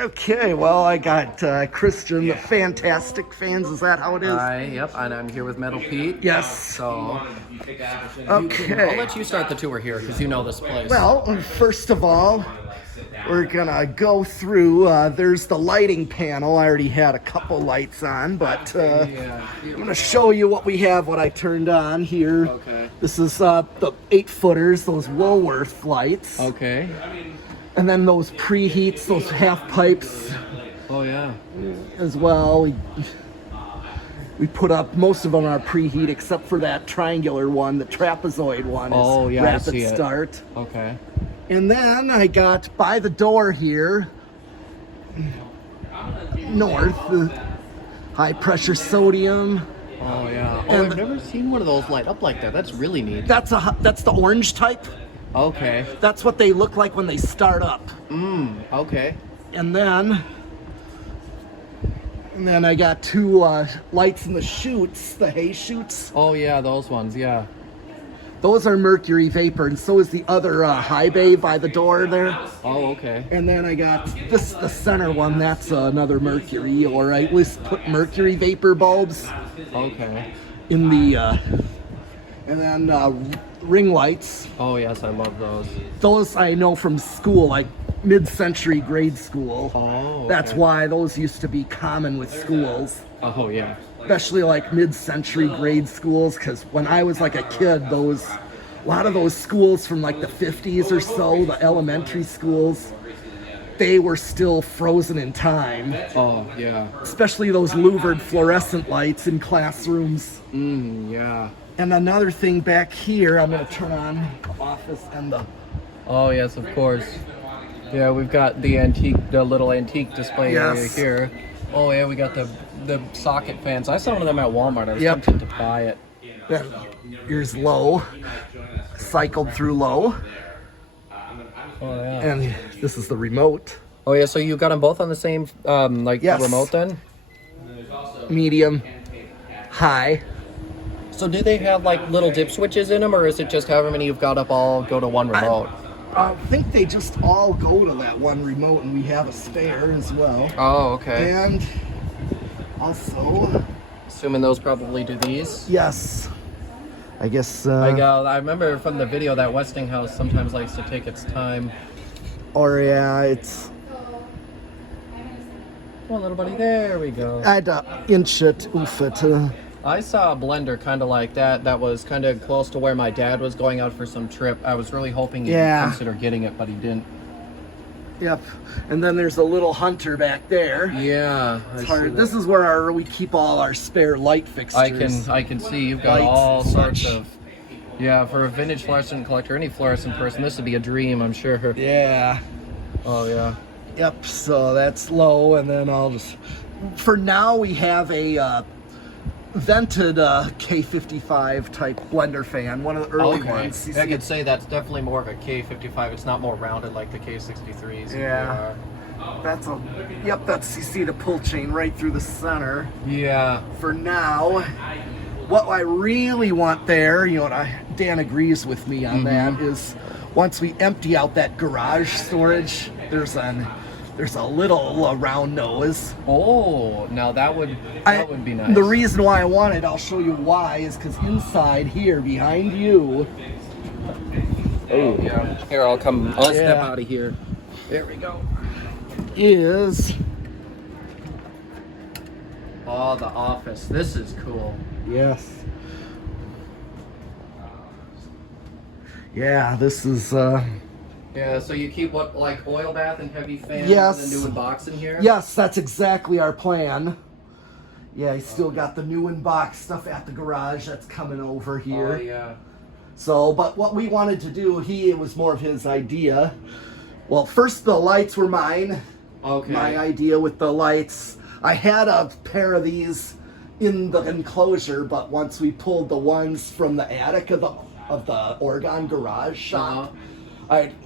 Okay, well, I got Christian, the FanTastic fans. Is that how it is? Yep, and I'm here with Metal Pete. Yes. So, Okay. I'll let you start the tour here because you know this place. Well, first of all, we're gonna go through. There's the lighting panel. I already had a couple lights on, but I'm gonna show you what we have. What I turned on here. Okay. This is the 8-footers, those Woolworth lights. Okay. And then those preheats, those half pipes. Oh yeah. As well. We put up most of them are preheat except for that triangular one, the trapezoid one. Oh is yeah, rapid I see it. start. Okay. And then I got by the door here, north, high pressure sodium. Oh yeah. Oh, And I've never seen one of those light up like that. That's really neat. That's the orange type. Okay. That's what they look like when they start up. Okay. And then I got two lights in the chutes, the hay chutes. Oh yeah, those ones. Yeah. Those are mercury vapor, and so is the other high bay by the door there. Oh okay. And then I got the center one. That's another mercury, or I at least put mercury vapor bulbs Okay. in the. And then ring lights. Oh yes, I love those. Those I know from school, like mid-century grade school. Oh. Okay. That's why those used to be common with schools. Oh yeah. Especially like mid-century grade schools, because when I was like a kid, a lot of those schools from like the 50s or so, the elementary schools, they were still frozen in time. Oh yeah. Especially those louvered fluorescent lights in classrooms. Yeah. And another thing back here, I'm gonna turn on the office and the. Oh yes, of course. Yeah, we've got the little antique display area Yes. here. Oh yeah, we got the socket fans. I saw one of them at Walmart. I was Yep. tempted to buy it. Then here's low, cycled through low, Oh yeah. and this is the remote. Oh yeah, so you got them both on the same Yes. remote then? Medium, high. So do they have like little dip switches in them, or is it just however many you've got up all go to one remote? I think they just all go to that one remote, and we have a spare as well. Oh, okay. And also, Assuming those probably do these. yes, I guess. I remember from the video that Westinghouse sometimes likes to take its time. Or yeah, it's. Come on, little buddy. There we go. I had to inch it, oof it. I saw a blender kind of like that. That was kind of close to where my dad was going out for some trip. I was really hoping he'd consider getting it, but he didn't. Yep. And then there's a little hunter back there. Yeah. It's hard. This is where we keep all our spare light fixtures. I can see you've got Lights all and sorts such. of. Yeah, for a vintage fluorescent collector, any fluorescent person, this would be a dream, I'm sure. Yeah. Oh yeah. Yep. So that's low, and then I'll just. For now, we have a vented K55 type blender fan, one of the early ones. You I see could it? say that's definitely more of a K55. It's not more rounded like the K63s. Yeah. That's a. Yep. That's you see the pull chain right through the center. Yeah. For now, what I really want there, Dan agrees with me on that, is once we empty out that garage storage, there's a little round nose. Oh, now that would be nice. The reason why I want it, I'll show you why, is because inside here, behind you. Oh yeah. Here, I'll step out of here. There we go. Is. Oh, the office. This is cool. Yes. Yeah, this is. Yeah, so you keep what, like oil bath and heavy fans Yes. and the new box in here? Yes, that's exactly our plan. Yeah, he's still got the new in-box stuff at the garage that's coming over here. Oh, yeah. So, but what we wanted to do, it was more of his idea. Well, first the lights were mine. Okay. My idea with the lights. I had a pair of these in the enclosure, but once we pulled the ones from the attic of the Oregon garage shop,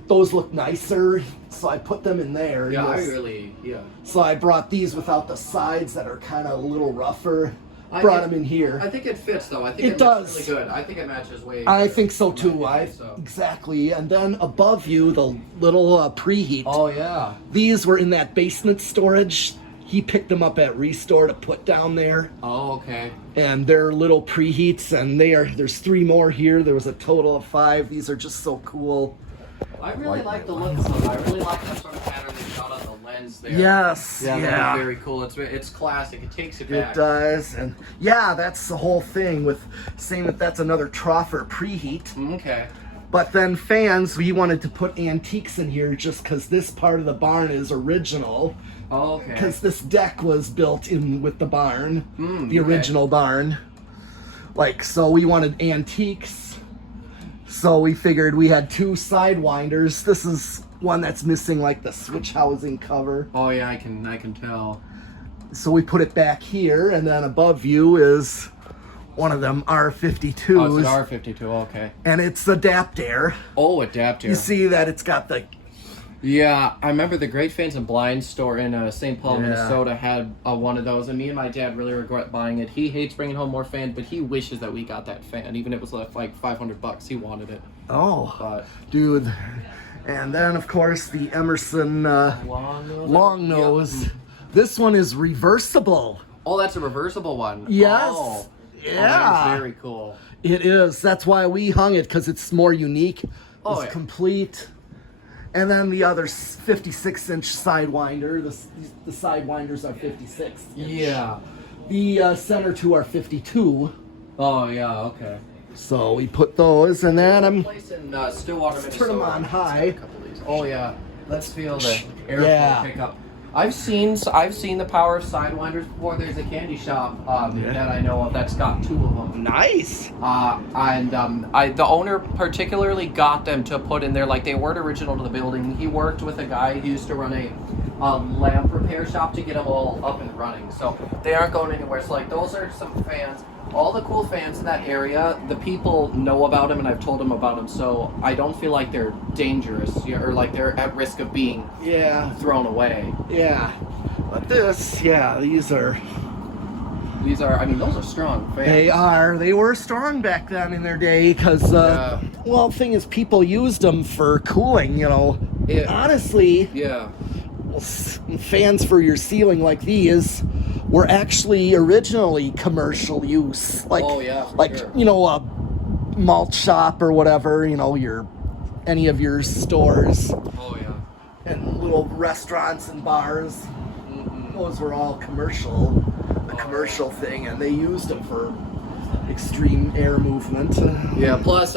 those look nicer, so I put them in there. Yeah, So I brought these without the sides that are kind of a little rougher. brought them in here. I think it fits though. I think it does. looks really good. I think it matches way. I think so too. Exactly. And then above you, the little preheat. Oh yeah. These were in that basement storage. He picked them up at Restore to put down there. Oh, okay. And they're little preheats, and there's 3 more here. There was a total of 5. These are just so cool. I really like the look of them. I really like the sort of pattern they shot on the lens there. Yes. Yeah. That's very cool. It's classic. It takes it back. It does. And yeah, that's the whole thing with saying that that's another Troffer preheat. Okay. But then fans, we wanted to put antiques in here just because this part of the barn is original. Oh, okay. Because this deck was built in with the barn, the original barn. So we wanted antiques. So we figured we had 2 sidewinders. This is one that's missing the switch housing cover. Oh yeah, I can tell. So we put it back here, and then above you is one of them R52s. Oh, it's an R52, okay. And it's Adaptair. Oh, Adaptair. You see that it's got the... Yeah, I remember the Great Fans and Blinds store in St. Paul, Minnesota had one of those, and me and my dad really regret buying it. He hates bringing home more fans, but he wishes that we got that fan, even if it was like $500. He wanted it. Oh, dude. And then, of course, the Emerson long nose. This one is reversible. Oh, that's a reversible one. Yes. Oh. Yeah. Oh, that's very cool. It is. That's why we hung it, because it's more unique. Oh, it's complete. And then the other 56-inch Sidewinder. The Sidewinders are 56 inch. Yeah. The center 2 are 52. Oh, yeah, okay. So we put those, and then I'm... place in Stillwater, Minnesota. Turn them on high. Oh, yeah. Let's feel the airflow pick up. I've seen the power of Sidewinders before. There's a candy shop that I know of that's got 2 of them. Nice. The owner particularly got them to put in there, they weren't original to the building. He worked with a guy who used to run a lamp repair shop to get them all up and running. So they aren't going anywhere. So those are some fans. All the cool fans in that area, the people know about them, and I've told them about them. So I don't feel like they're dangerous or they're at risk of being thrown away. Yeah. But these are... those are strong fans. They are. They were strong back then in their day because, the thing is, people used them for cooling, Honestly, fans for your ceiling like these were actually originally commercial use. A malt shop or whatever, any of your stores. Oh, yeah. And little restaurants and bars. Mm-hmm. Those were all commercial. Commercial thing, and they used them for extreme air movement. Yeah, plus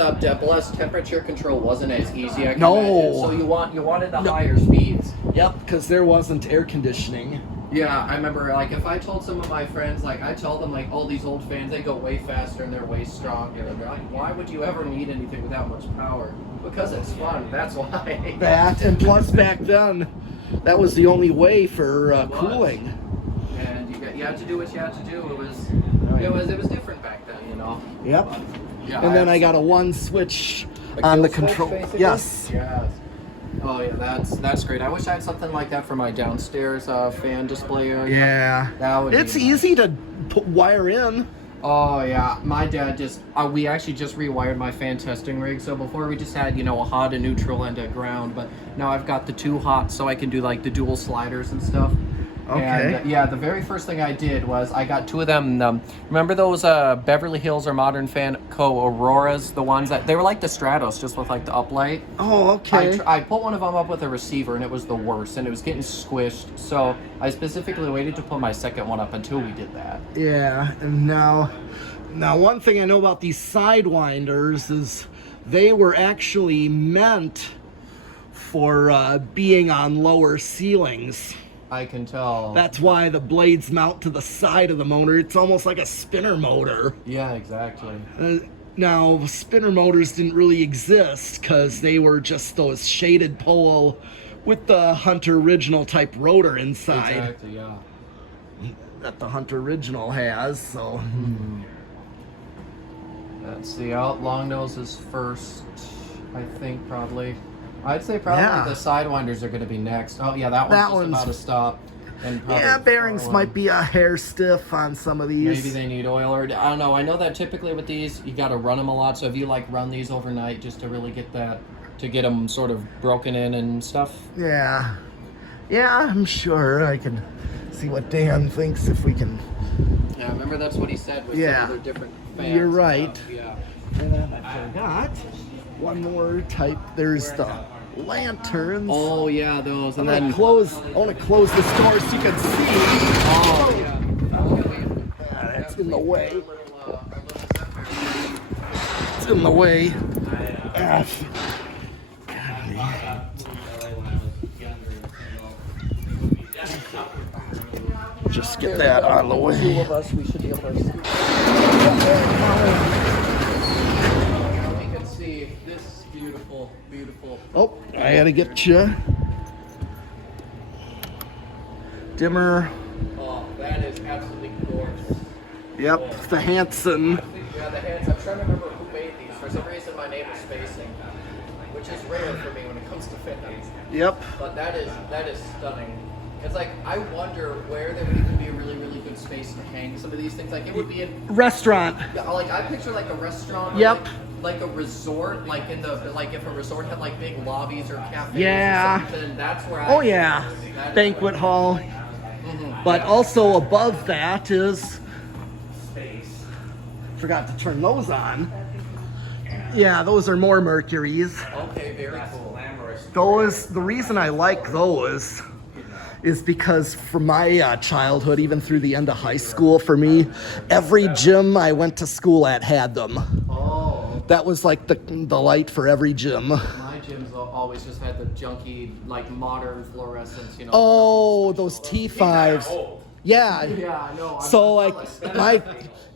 temperature control wasn't as easy. I can imagine. So you wanted the higher speeds. Yep, because there wasn't air conditioning. Yeah, I remember if I told some of my friends, I tell them all these old fans, they go way faster and they're way stronger. They're like, why would you ever need anything with that much power? Because it's fun. That's why. That, and plus back then, that was the only way for cooling. You had to do what you had to do. It was different back then, Yep. Yeah, and then I got a 1 switch on the control. Yes. Yes. Oh yeah, that's great. I wish I had something like that for my downstairs fan display area. Yeah. That would. It's easy to wire in. Oh yeah, my dad we actually just rewired my fan testing rig. So before we just had a hot, a neutral, and a ground, but now I've got the 2 hot, so I can do the dual sliders and stuff. Okay. And the very first thing I did was I got 2 of them. Remember those Beverly Hills or Modern Fan Co. Auroras? The ones that they were like the Stratos, just with the uplight. Oh, okay. I put one of them up with a receiver, and it was the worst, and it was getting squished. So I specifically waited to put my second one up until we did that. Yeah, and now one thing I know about these Sidewinders is they were actually meant for being on lower ceilings. I can tell. That's why the blades mount to the side of the motor. It's almost like a spinner motor. Yeah, exactly. Now, spinner motors didn't really exist because they were just those shaded pole with the Hunter Original type rotor inside. Exactly, yeah. That the Hunter Original has, so... Let's see, long nose is first, I think, probably. I'd say probably the Sidewinders are going to be next. Oh, yeah, that one's about to stop. And probably Yeah, bearings far might one. be a hair stiff on some of these. Maybe they need oil, or I don't know. I know that typically with these, you got to run them a lot. So if you like run these overnight, just to really get them sort of broken in and stuff. Yeah. Yeah, I'm sure I can see what Dan thinks if we can. Yeah, remember that's what he said with Yeah. some other different fans. You're and right. stuff. Yeah. And then I forgot one more type. There's the lanterns. Oh yeah, those. I And want then to close this door so you can see. oh yeah. That's in the way. It's in the way. Ah. Just get that out of the Two way. of us, we should be able to see. We can see this beautiful, beautiful. Oh, I gotta get you. Dimmer. Oh, that is absolutely gorgeous. Yep, the Hanson. Yeah, the hands. I'm trying to remember who made these. For some reason, my name is spacing, which is rare for me when it comes to fans. Yep. But that is stunning. It's like I wonder where there would even be a really, really good space to hang some of these things. Like it would be in. Restaurant. Yeah, like I picture like a restaurant. Or Yep. Like a resort, like in the like if a resort had like big lobbies or cafes Yeah. or something. That's where. Oh yeah. That is Banquet where- hall. Mhm. But Yeah. also above that is. Space. Forgot to turn those on. Yeah, those are more Mercuries. Okay, very cool. The reason I like those is because from my childhood, even through the end of high school, for me, every gym I went to school at had them. Oh. That was like the light for every gym. My gyms always just had the junky, like modern fluorescents, you know. Oh, those T5s. Yeah. Yeah, I know. I'm So like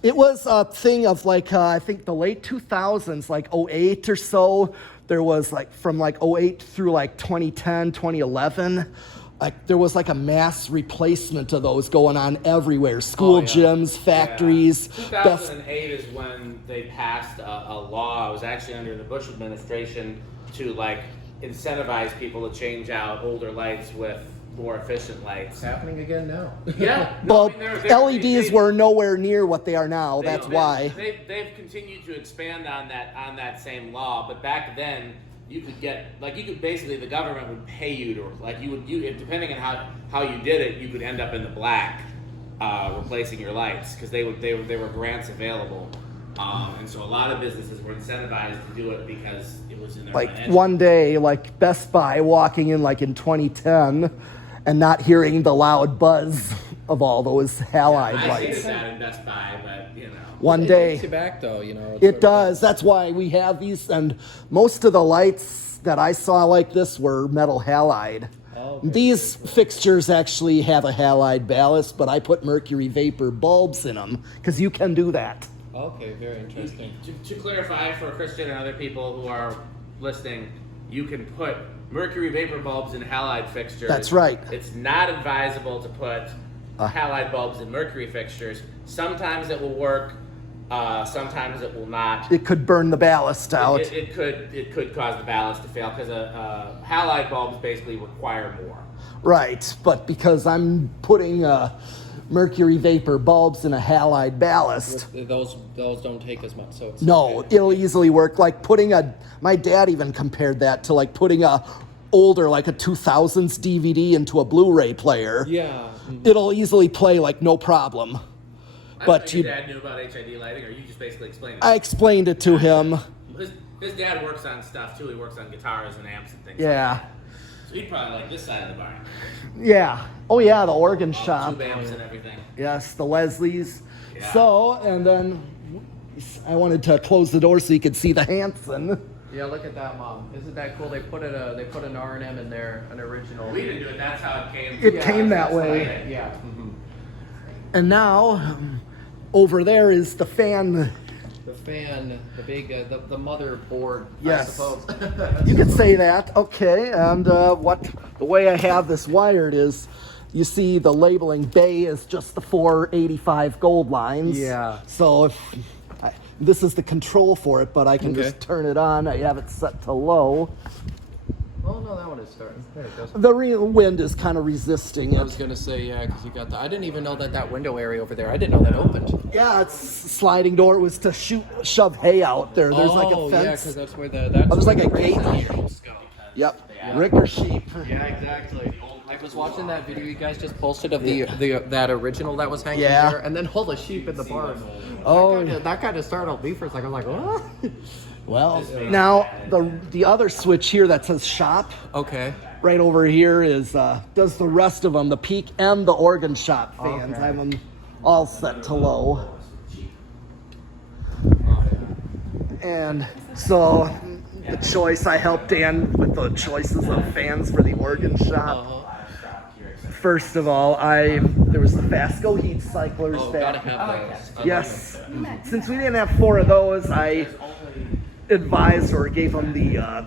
it was a thing of like I think the late 2000s, like '08 or so. There was like from like '08 through like 2010, 2011. Like there was like a mass replacement of those going on everywhere. School gyms, factories. 2008 is when they passed a law. It was actually under the Bush administration to like incentivize people to change out older lights with more efficient lights. It's happening again now. Yeah. Well, they're- LEDs were nowhere near what they are now. That's why. They've continued to expand on that same law, but back then you could get basically the government would pay you to depending on how you did it, you could end up in the black replacing your lights because there were grants available. And so a lot of businesses were incentivized to do it because it was in their Like financial. one day, like Best Buy walking in like in 2010 and not hearing the loud buzz of all those halide I lights. hated that in Best Buy, but you know. One It day. takes you back though, you know. It does. That's why we have these, and most of the lights that I saw like this were metal halide. Oh, okay. These fixtures actually have a halide ballast, but I put mercury vapor bulbs in them because you can do that. Okay, very interesting. To clarify for Christian and other people who are listening, you can put mercury vapor bulbs in halide fixtures. That's right. It's not advisable to put halide bulbs in mercury fixtures. Sometimes it will work, sometimes it will not. It could burn the ballast out. It could cause the ballast to fail because halide bulbs basically require more. Right, but because I'm putting mercury vapor bulbs in a halide ballast, Those don't take as much, so it's no, okay. it'll easily work. Like my dad even compared that to like putting a 2000s DVD into a Blu-ray player. Yeah. It'll easily play like no problem. I But don't think your dad knew about HID lighting, or you just basically explained it. I explained it to him. His dad works on stuff too. He works on guitars and amps and things. Yeah. Like that. So he'd probably like this side of the barn. Yeah. Oh yeah, the organ shop. Tube amps and everything. Yes, the Leslies. Yeah. So, and then I wanted to close the door so you could see the Hanson. Yeah, look at that, Mom. Isn't that cool? They put an R&M in there, an original. We didn't do it. That's how it came. It came that that's way. like- yeah. Mm-hmm. And now, over there is the fan. The fan, the big, the motherboard, Yes. I suppose. You could say that. Okay, and the way I have this wired is, you see the labeling Bay is just the 485 gold lines. Yeah. So this is the control for it, but I can just turn it on. I have it set to low. Oh no, that one is starting. There it goes. The real wind is kind of resisting I was it. gonna say yeah, because you got the. I didn't even know that window area over there. I didn't know that opened. Yeah, it's sliding door. It was to shove hay out there. There's like a fence. Yeah, because that's where the. That's there's where like the a gate. racing go. Yep. Yeah. Rick or sheep. Yeah, exactly. I was watching that video you guys just posted of the that original that was hanging Yeah. there, and then all the sheep in the barn. Oh, that kind of startled me for a second. I was like, what? well, now the other switch here that says shop Okay. right over here is does the rest of them, the peak and the organ shop fans. I have them all set to low. And so the choice, I helped Dan with the choices of fans for the organ shop. First of all, there was the Fasco heat cyclers. Oh, gotta have those. Yes. Since we didn't have 4 of those, I advised or gave them the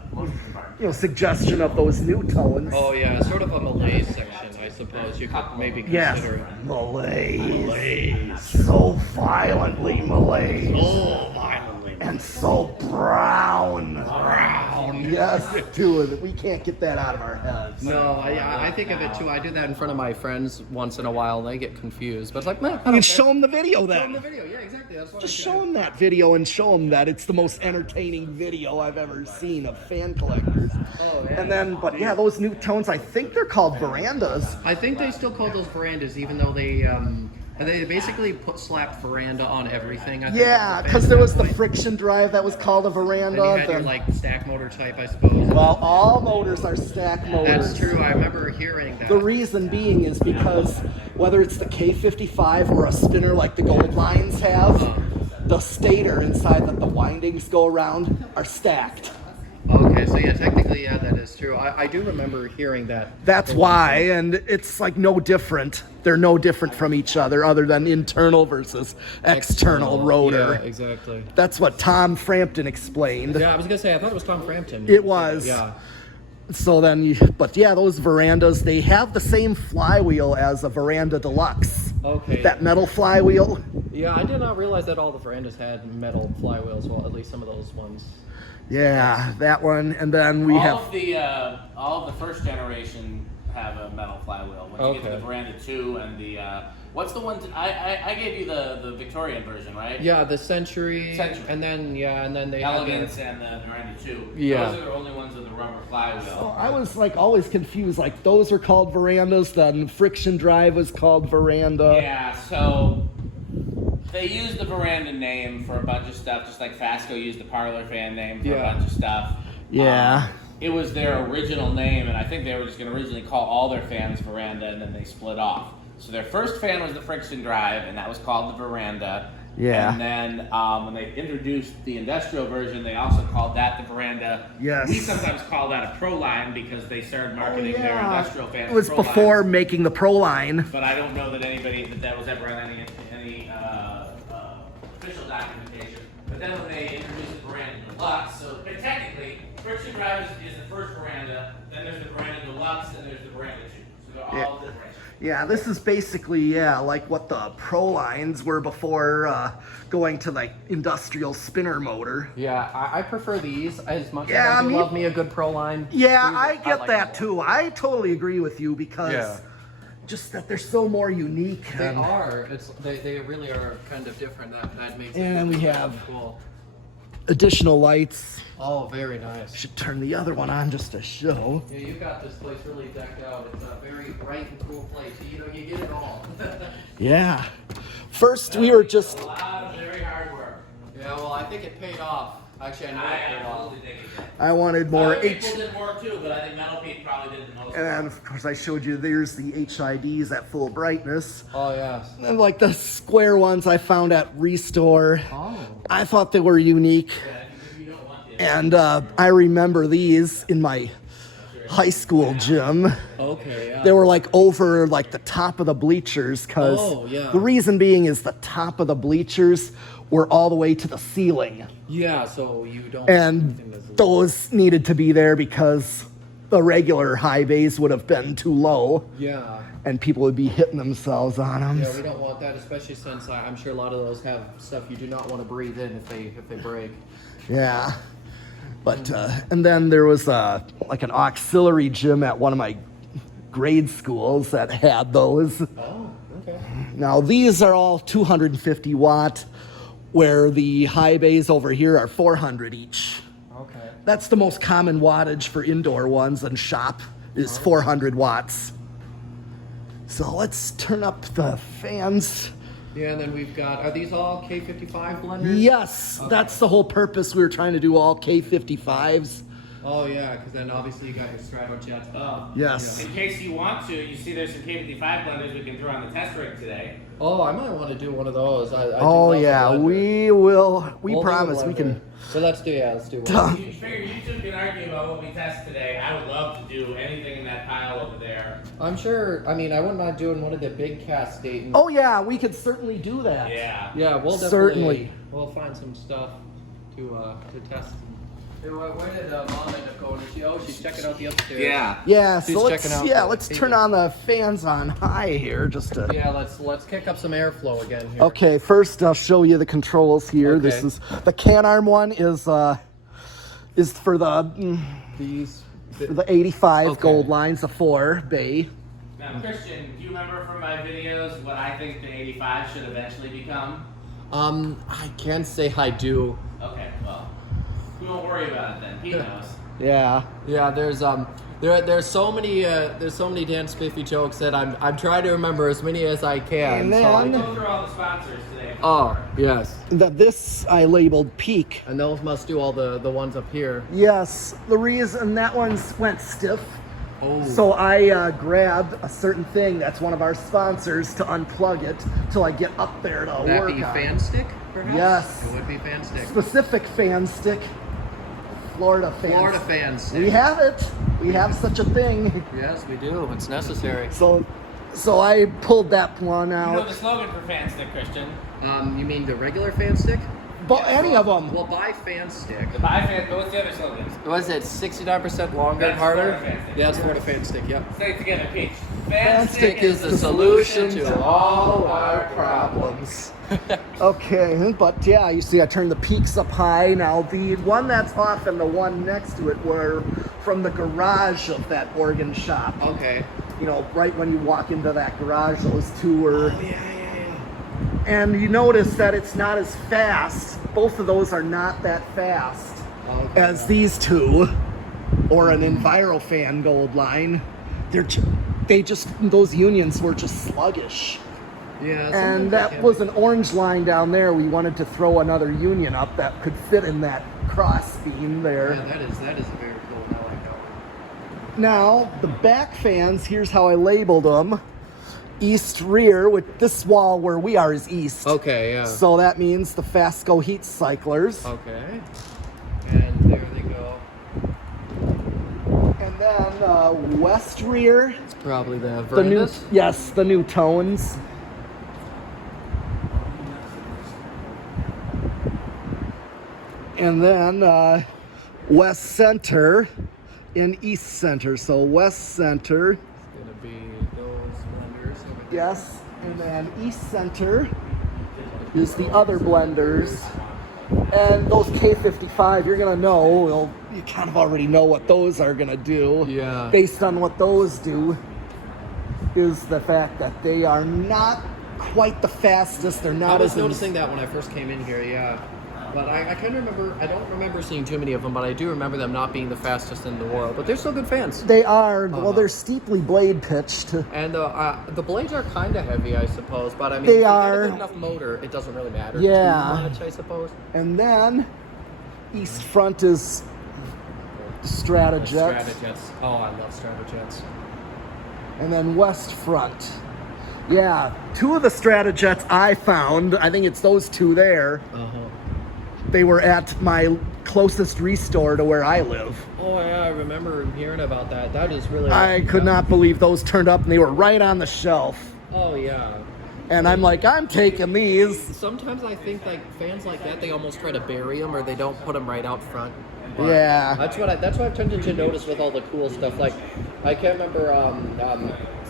suggestion of those new tones. Oh yeah, sort of a Malaise section, I suppose you could maybe Yes, consider. Malaise. So violently Malaise. Oh, violently. And so brown. Yes, dude, we can't get that out of our heads. No, I think of it too. I do that in front of my friends once in a while, and they get confused. But it's like, man, You can show them the video then. Show them the video. Yeah, exactly. That's what Just I show them that video and show them that it's the most entertaining video I've ever seen of fan collectors. Oh, yeah. And then, but yeah, those new tones, I think they're called verandas. I think they still call those verandas, even though they basically slapped veranda on everything. I think Yeah, at because fan there was the standpoint. friction drive that was called a veranda. And you had your then- like stack motor type, I suppose. well, all motors are stack motors. That's true. I remember hearing that. The reason being is because whether it's the K55 or a spinner like the Gold Lines have, the stator inside that the windings go around are stacked. Okay, so yeah, technically, yeah, that is true. I do remember hearing that. That's why, and it's like no different. They're no different from each other than internal versus external rotor. Yeah, exactly. That's what Tom Frampton explained. Yeah, I was gonna say I thought it was Tom Frampton. It was. Yeah. So then, but yeah, those verandas, they have the same flywheel as a Veranda Deluxe. Okay. That metal flywheel. Yeah, I did not realize that all the verandas had metal flywheels. Well, at least some of those ones. Yeah, that one. And then we have... all of the first generation have a metal flywheel. When you get to the Veranda 2 and the what's the one? I gave you the Victorian version, right? Yeah, the Century. Century. And then they Elegance and the Veranda 2. Yeah. Those are the only ones with the rubber flywheel. I was like always confused. Like those are called verandas. Then friction drive was called veranda. Yeah, so they used the Veranda name for a bunch of stuff, just like Fasco used the Parlor fan name for a bunch of stuff. Yeah. It was their original name, and I think they were just going to originally call all their fans Veranda, and then they split off. So their first fan was the Friction Drive, and that was called the Veranda. Yeah. And then when they introduced the industrial version, they also called that the Veranda. Yes. We sometimes call that a Pro Line because they started marketing their industrial fans. It was Pro before lines. making the Pro Line. But I don't know that that was ever on any official documentation. But then when they introduced the Veranda Deluxe, so but technically, Friction Drive is the first Veranda, then there's the Veranda Deluxe, and there's the Veranda 2. So they're all different. Yeah, this is basically, like what the Pro Lines were before going to like industrial spinner motor. Yeah, I prefer these as much Yeah, as I do me- love me a good Pro Line. Yeah, These- I get like that them. too. I totally agree with you because Yeah. just that they're so more unique. They and- are. They really are kind of different. That makes it And then we really have- cool. Additional lights. Oh, very nice. Should turn the other one on just to show. Yeah, you got this place really decked out. It's a very bright and cool place. You get it all. Yeah. First, we were just. A lot of very hard work. Yeah, well, I think it paid off. Actually, I know it paid off. absolutely think it did. I wanted more Other H. people did more too, but I think Metal Pete probably did the most. And then, of course, I showed you there's the HIDs at full brightness. Oh, yes. And like the square ones I found at Restore. Oh. I thought they were unique. If you don't want it. And I remember these in my high school gym. Okay, yeah. They were like over like the top of the bleachers because Oh, yeah. the reason being is the top of the bleachers were all the way to the ceiling. Yeah, so you don't. And those needed to be there because the regular high bays would have been too low Yeah. and people would be hitting themselves on them. Yeah, we don't want that, especially since I'm sure a lot of those have stuff you do not want to breathe in if they break. Yeah. But and then there was like an auxiliary gym at one of my grade schools that had those. Oh, okay. Now these are all 250 watt, where the high bays over here are 400 each. Okay. That's the most common wattage for indoor ones, and shop is 400 watts. So let's turn up the fans. Yeah, and then we've got, are these all K55 blenders? Yes, Okay. that's the whole purpose. We were trying to do all K55s. Oh yeah, because then obviously you got your Stratojets up. Yes. In case you want to, you see there's some K55 blenders we can throw on the test rig today. Oh, I might want to do one of those. I do Oh love the yeah, blender. we will. We We'll do a promise we can. blender. So let's do one. Done. You figure you two can argue about what we test today. I would love to do anything in that pile over there. I'm sure, I mean, I wouldn't mind doing one of the big cast Dayton. Oh yeah, we could certainly do that. Yeah. Yeah, we'll definitely. Certainly. We'll find some stuff to test. Hey, where did Mom end up going? She's checking out the upstairs. Yeah. Yeah, She's so let's checking out let's the turn TV. on the fans on high here just to. Yeah, let's kick up some airflow again here. Okay, first I'll show you the controls here. Okay. This is the Can-Arm one is for the These. for the 85 Okay. gold lines, the 4 bay. Now, Christian, do you remember from my videos what I think the 85 should eventually become? I can't say I do. Okay, well, we won't worry about it then. Pete knows. Yeah. Yeah, there's there's so many Dan Spiffy jokes that I'm trying to remember as many as I can. And so then- We'll go through all the sponsors today. oh yes, This I labeled peak. and those must do all the ones up here. Yes, the reason that one went stiff. Oh. So I grabbed a certain thing that's one of our sponsors to unplug it till I get up there to Would that work be on fan stick, perhaps? Yes. It would be fan stick. specific fan stick. Florida fan. Florida fan stick. We have it. We have such a thing. Yes, we do. It's necessary. So I pulled that one You know out. the slogan for FanTastic, Christian? You mean the regular fan stick? But any of them. Well, buy fan stick. The buy fan, but what's the other slogan? Was it 69% longer and That's harder? Florida fan stick. Yeah, it's Florida fan stick. Yep. Say it together, Pete. FanTastic is the solution to all our problems. Okay, but yeah, you see I turned the peaks up high. Now the one that's off and the one next to it were from the garage of that organ shop. Okay. You know, right when you walk into that garage, those two were. Oh, yeah. And you notice that it's not as fast. Both of those are not that fast Okay. as these two, or an EnviroFan gold line. Those unions were just sluggish. Yeah. And that was an orange line down there. We wanted to throw another union up that could fit in that cross beam there. Yeah, that is very cool. Now I know. Now, the back fans, here's how I labeled them. East rear, with this wall where we are is east. Okay. Yeah. So that means the Fasco heat cyclers. Okay. And there they go. And then west rear, It's probably the the new, verandas. yes, the new tones. And then west center and east center. So west center, It's gonna be those blenders over there. yes, and then east center is the other blenders. And those K55, you're gonna know, well, you kind of already know what those are gonna do. Yeah. Based on what those do, is the fact that they are not quite the fastest. They're I not was as noticing that when I first came in here, yeah. But I kind of remember, I don't remember seeing too many of them, but I do remember them not being the fastest in the world. But they're still good fans. They are. Well, Uh-huh. they're steeply blade pitched. And the blades are kind of heavy, I suppose. But I mean, They if you get are. a good enough motor, it doesn't really matter Yeah. too much, I suppose. And then east front is Stratojets. Stratojets. Oh, I love Stratojets. And then west front. Yeah, two of the Stratojets I found, I think it's those two there. Uh-huh. They were at my closest restore to where I live. Oh, yeah, I remember hearing about that. That is really... I could not believe those turned up and they were right on the shelf. Oh, yeah. And I'm like, I'm taking these. Sometimes I think like fans like that, they almost try to bury them or they don't put them right out front. But Yeah. That's what I've tended to notice with all the cool stuff. Like, I can't remember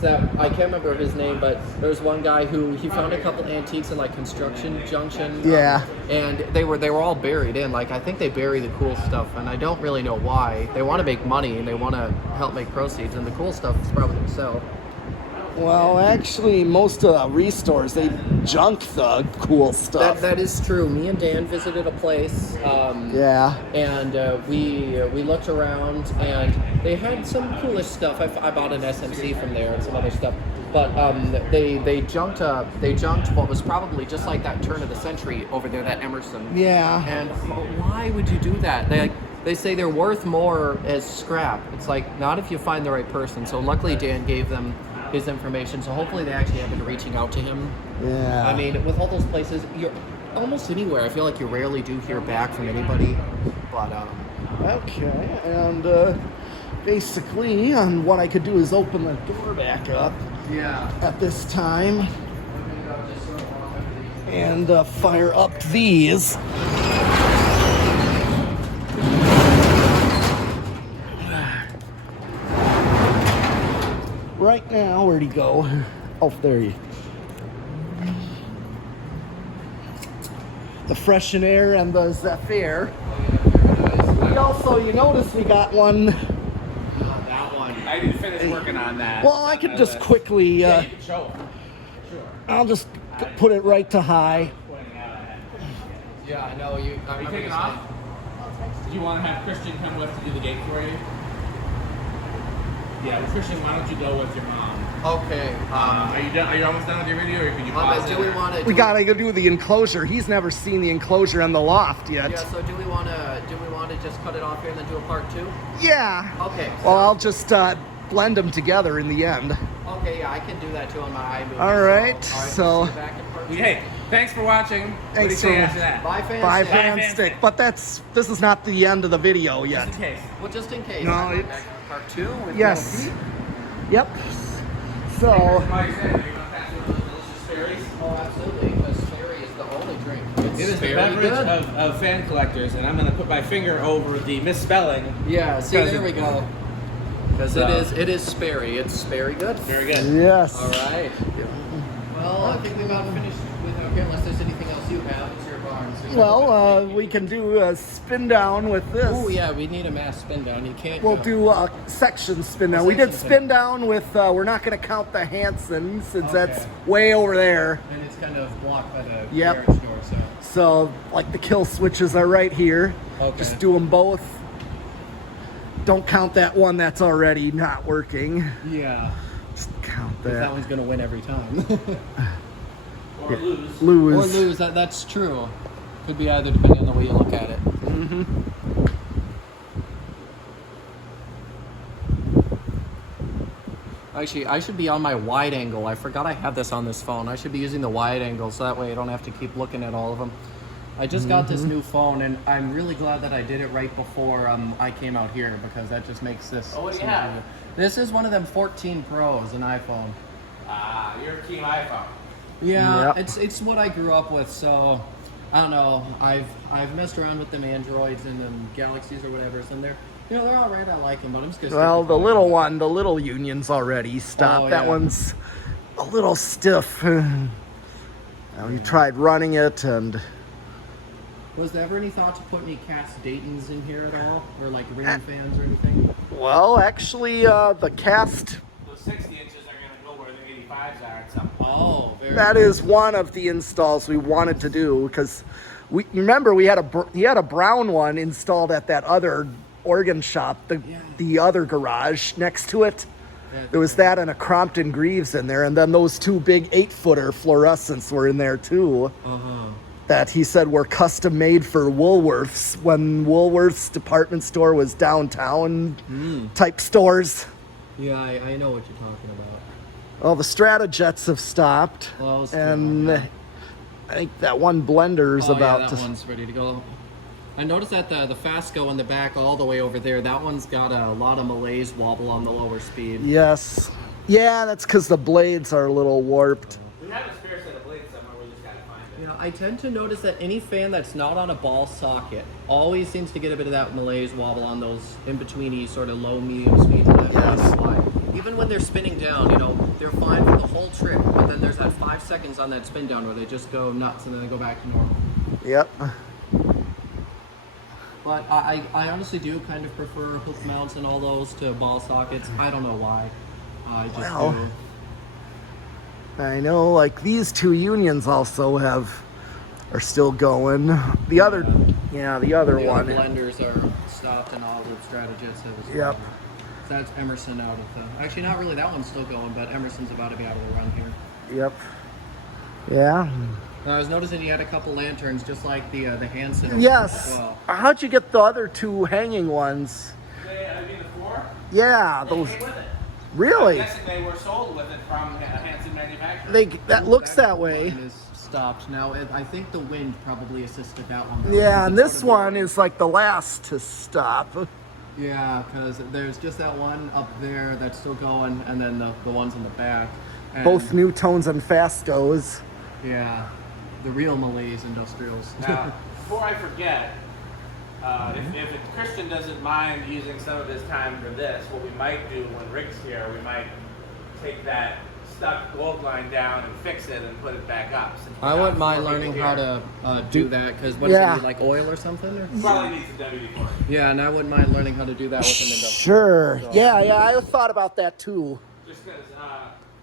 that I can't remember his name, but there's one guy who he found a couple antiques in like Construction Junction. Yeah. And they were all buried in. Like I think they bury the cool stuff, and I don't really know why. They want to make money and they want to help make proceeds, and the cool stuff is probably going to sell. Well, actually, most of the restores, they junk the cool stuff. That is true. Me and Dan visited a place. Yeah. And we looked around, and they had some coolest stuff. I bought an SMC from there and some other stuff. But they junked what was probably just like that turn of the century over there, that Emerson. Yeah. And why would you do that? They say they're worth more as scrap. It's like not if you find the right person. So luckily Dan gave them his information, so hopefully they actually have been reaching out to him. Yeah. I mean, with all those places, you're almost anywhere. I feel like you rarely do hear back from anybody. But okay, and basically, what I could do is open the door back up. yeah. At this time, and fire up these. Right now, where'd he go? Oh, there he. The Freshen Air and the Zephyr. We also, you notice we got one. That one. I need to finish working on that. Well, I could just quickly. Yeah, you can show them. Sure. I'll just put it right to high. Yeah, I know you. Are you taking off? Do you want to have Christian come with to do the gate for you? Yeah, well, Christian, why don't you go with your mom? Okay. Are you done? Are you almost done with your video, or can you pause do it? we want to? We gotta go do the enclosure. He's never seen the enclosure and the loft yet. Yeah. So do we want to just cut it off here and then do a part 2? Yeah. Okay. Well, I'll just blend them together in the end. Okay. Yeah, I can do that too on my iMovie. All right. So. See you back in part 2. Hey, thanks for watching. What do you Thanks say for- after that? Bye, fans. Bye, Fan FanTastic. stick. But this is not the end of the video yet. Just in case. Well, just in case. No, I go it's- back to part 2. With Yes. Little Pete. Yep. So. Like I said, are you going to pass me one of those delicious fairies? Oh, absolutely. Because Sperry is the only drink. It is the very beverage good. of fan collectors, and I'm going to put my finger over the misspelling. Yeah. See, Because there we go. Because it is Sperry. It's Sperry good. Very good. Yes. All right. Well, I think we about finished with okay, unless there's anything else you have. It's your barn. So Well, we can do a spin down with this. Oh yeah, we need a mass spin down. You can't. We'll do a section spin down. We did Section spin down with, we're not going to count the Hanson since that's Okay. way over there. And it's kind of blocked by the Yep. carriage door, so. So, like the kill switches are right here. Okay. Just do them both. Don't count that one that's already not working. Yeah. Just count That that. one's gonna win every time. Or lose. Lose. Or lose. That's true. Could be either depending on the way you look at it. Mm-hmm. Actually, I should be on my wide angle. I forgot I had this on this phone. I should be using the wide angle so that way I don't have to keep looking at all of them. I just got this new phone, and I'm really glad that I did it right before I came out here because that just makes this. Oh, what do you so much have? easier. This is one of them 14 Pros, an iPhone. Ah, you're a team iPhone. Yeah, Yep. it's what I grew up with. So I don't know. I've messed around with them Androids and them Galaxies or whatever, and they're all right. I like them, but I'm just gonna. Well, stick the with little one, the little Union's already stopped. Oh, That yeah. one's a little stiff. Now, you tried running it, and Was there ever any thought to put any cast Daytons in here at all, or like ring fans or anything? well, actually, the cast. Those 60 inches are going to go where the 85s are at some point. Oh, very. That is one of the installs we wanted to do because we remember we had a brown one installed at that other organ shop, the other garage next to it. There was that and a Crompton Greaves in there, and then those two big 8-footer fluorescents were in there too. That he said were custom made for Woolworths when Woolworths department store was downtown type stores. Yeah, I know what you're talking about. Well, the Stratojets have stopped, Well, it's and true, yeah. I think that one blender is about that to. one's ready to go. I noticed that the Fasco in the back all the way over there, that one's got a lot of malaise wobble on the lower speed. Yes. Yeah, that's because the blades are a little warped. We have a spare set of blades somewhere. We just got to find it. You know, I tend to notice that any fan that's not on a ball socket always seems to get a bit of that malaise wobble on those in-betweeny sort of low, medium speeds. Yes. even when they're spinning down, they're fine for the whole trip, but then there's that 5 seconds on that spin down where they just go nuts and then they go back to normal. Yep. But I honestly do kind of prefer hook mounts and all those to ball sockets. I don't know why. I just do. I know, like these two unions also are still going. The other one. The blenders are stopped and all the Strategits have as well. Yep. So that's Emerson out of the. Actually, not really. That one's still going, but Emerson's about to be out of the run here. Yep. Yeah. I was noticing you had a couple lanterns, just like the Hanson. Yes. As well. How'd you get the other two hanging ones? I mean, the 4? Yeah, They those. came with it. Really? I'm guessing they were sold with it from a Hanson manufacturer. That looks that way. One is stopped now. I think the wind probably assisted that one. Yeah, and this one is like the last to stop. Yeah, because there's just that one up there that's still going, and then the ones in the back. And Both new tones and fast goes. Yeah, the real Malaise industrials. Now, before I forget, if Christian doesn't mind using some of his time for this, what we might do when Rick's here, we might take that stuck gold line down and fix it and put it back up. I wouldn't mind learning how to do that, because what does it need, like oil or something? Or? Probably needs a WD-40. Yeah, and I wouldn't mind learning how to do that with an industrial. Sure. So- Yeah, I thought about that too. Just because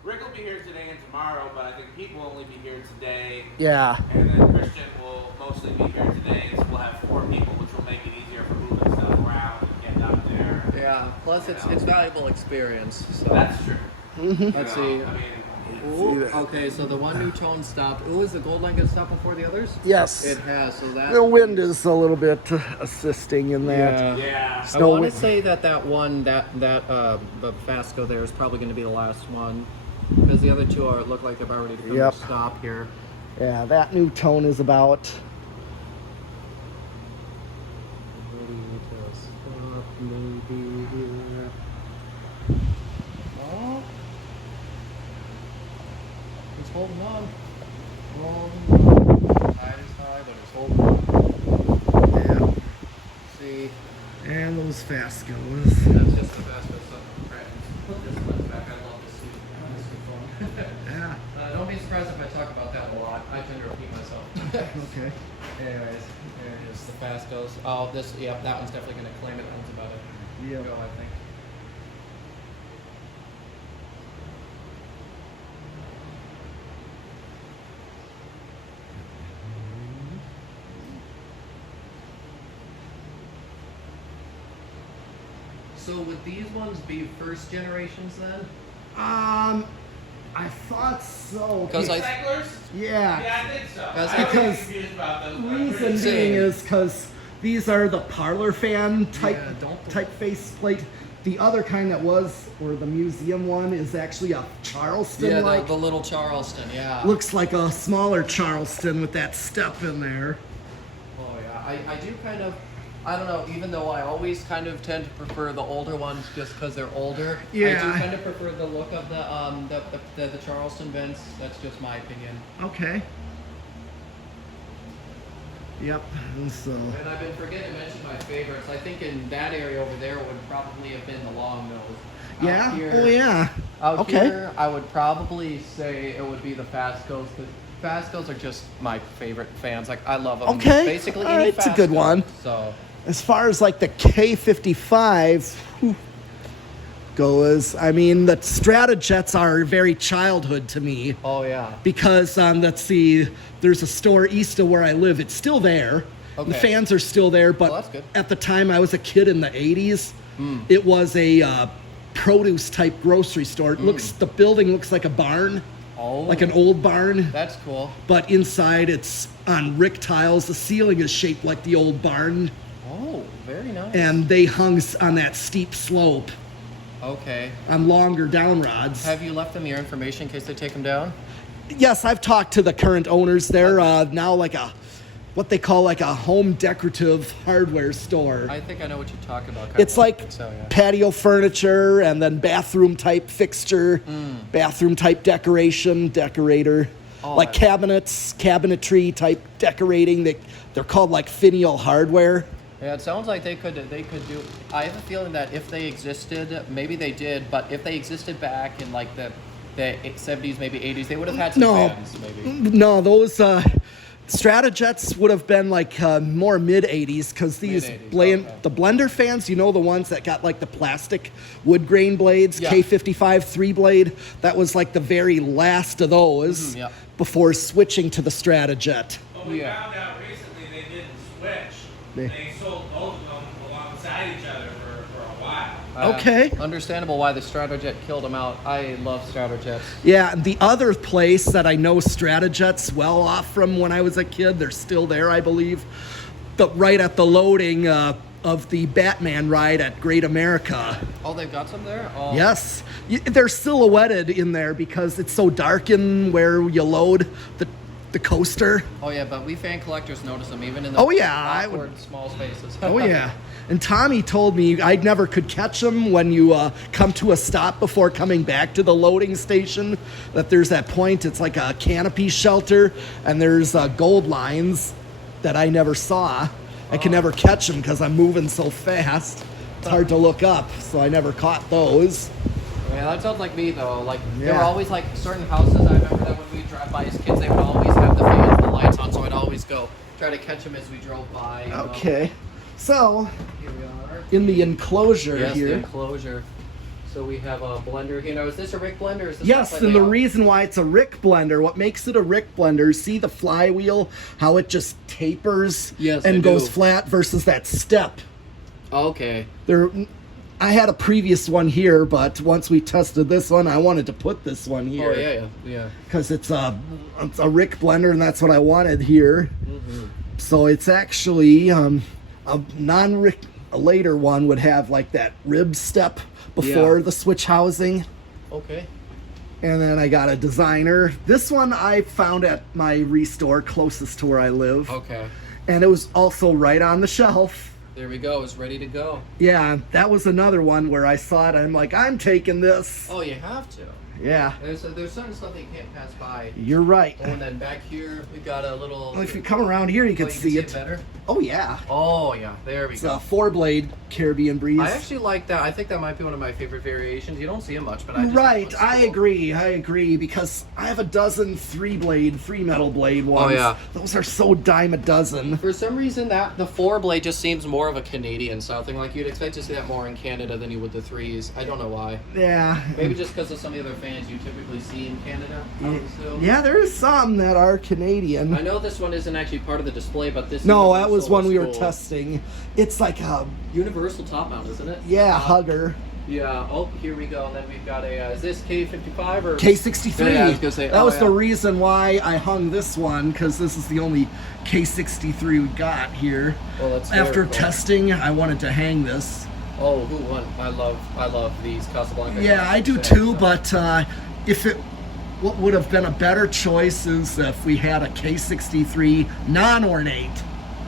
Rick will be here today and tomorrow, but I think Pete will only be here today. Yeah. And then Christian will mostly be here today, so we'll have 4 people, which will make it easier for moving stuff around and getting up there. Yeah, plus it's valuable experience. So. That's true. Let's see. I mean, Ooh, okay, so the one new tone stopped. Ooh, is the gold line gonna stop before the others? Yes. It has, so that... The wind is a little bit assisting in that. yeah. I want to say that one, the Fasco there is probably going to be the last one, because the other two look like they're about ready to come to stop here. Yeah, that new tone is about. Ready to stop, maybe here. Oh. He's holding on. Tide is high, but he's holding on. Yeah. See. And those fast goes. That's just the best of something. Put this lens back. I love this suit. This is fun. Yeah. Don't be surprised if I talk about that a lot. I tend to repeat myself. Okay. Anyways, there it is. The Fascos. Oh, that one's definitely going to claim it. That one's about to Yep. go, I think. So would these ones be first generations then? I thought so. Because Recyclers? Yeah. Yeah, I think so. That's I was because confused about those. Reason being is because these are the parlor fan type don't- type faceplate. The other kind that was, or the museum one, is actually a Charleston. Yeah, like the little Charleston, yeah. looks like a smaller Charleston with that step in there. Oh yeah, I do kind of, I don't know, even though I always kind of tend to prefer the older ones just because they're older. Yeah. I do kind of prefer the look of the Charleston vents. That's just my opinion. Okay. Yep. And so. And I've been forgetting to mention my favorites. I think in that area over there would probably have been the long nose. Yeah. Out here, Oh yeah. Out Okay. here, I would probably say it would be the Fascos, because Fascos are just my favorite fans. Like, I love them. Okay. Basically, All any right, it's a good Fasco. one. So. As far as like the K55 goes, I mean, the Stratojets are very childhood to me Oh yeah. because let's see, there's a store east of where I live. It's still there. Okay. The fans are still there, but Well, that's good. at the time I was a kid in the 80s, it was a produce type grocery store. It the building looks like a barn, Oh. like an old barn. That's cool. But inside it's on rick tiles. The ceiling is shaped like the old barn. Oh, very nice. And they hung on that steep slope Okay. on longer down rods. Have you left them your information in case they take them down? Yes, I've talked to the current owners. They're now like what they call like a home decorative hardware store. I think I know what you're talking about. It's like So, yeah. patio furniture and then bathroom type fixture, bathroom type decorator, Oh, like cabinets, cabinetry type decorating. They're called like finial hardware. Yeah, it sounds like they could do. I have a feeling that if they existed, maybe they did, but if they existed back in like the 70s, maybe 80s, they would have had some fans, maybe. No, those Stratojets would have been like more mid 80s because these the blender fans, you know, the ones that got like the plastic wood grain blades, Yeah. K55 3-blade, that was like the very last of those yeah. before switching to the Stratojet. Well, we found out recently they didn't switch. They sold both of them alongside each other for a while. Okay. Understandable why the Stratojet killed them out. I love Stratojets. Yeah, and the other place that I know Stratojets well off from when I was a kid, they're still there, I believe, right at the loading of the Batman ride at Great America. Oh, they've got some there? Oh. Yes. They're silhouetted in there because it's so dark in where you load the coaster. Oh, yeah, but we fan collectors notice them even in the awkward small spaces. Oh, yeah. And Tommy told me I never could catch them when you come to a stop before coming back to the loading station, that there's that point, it's like a canopy shelter, and there's gold lines that I never saw. I can never catch them because I'm moving so fast. It's hard to look up, so I never caught those. Yeah, that sounds like me, though. Like, there were always, like, certain houses, I remember that when we drive by as kids, they would always have the fans, the lights on, so I'd always go try to catch them as we drove by. Okay. So, here we are. in the enclosure Yes, here. the enclosure. So we have a blender here. Now, is this a Rick blender? Or is this Yes, like and the reason why it's a Rick blender, what makes it a Rick blender, see the flywheel, how it just tapers and goes flat versus that step. Okay. I had a previous one here, but once we tested this one, I wanted to put this one here. Oh, yeah. Because it's a Rick blender, and that's what I wanted here. Mm-hmm. So it's actually a non-Rick. A later one would have like that rib step before the switch housing. Okay. And then I got a designer. This one I found at my restore closest to where I live. Okay. And it was also right on the shelf. There we go. It's ready to go. Yeah, that was another one where I saw it. I'm like, I'm taking this. Oh, you have to. Yeah. There's certain stuff that you can't pass by. You're right. Oh, and then back here, we got a little... Well, if you come around here, you can see it. Better? Oh, yeah. Oh, yeah. There we It's go. a 4-blade Caribbean Breeze. I actually like that. I think that might be one of my favorite variations. You don't see it much, but I just Right, think I it's cool. agree, because I have a dozen 3-blade, 3-metal blade ones. Oh, yeah. Those are so dime a dozen. For some reason, the 4-blade just seems more of a Canadian style thing. Like, you'd expect to see that more in Canada than you would the 3s. I don't know why. Yeah. Maybe just because of some of the other fans you typically see in Canada. Yeah, there's some that are Canadian. I know this one isn't actually part of the display, but this No, is that was one we were cool. testing. It's like a... Universal top mount, isn't it? Yeah, hugger. Yeah. Oh, here we go. And then we've got a... is this K55 or... K63. Yeah, I was gonna say, that was the reason why I hung this one, because this is the only K63 we got here. Well, that's After cool. testing, I wanted to hang this. Oh, who won? I love these Casablanca. Yeah, I do too, but what would have been a better choice is if we had a K63 non-ornate.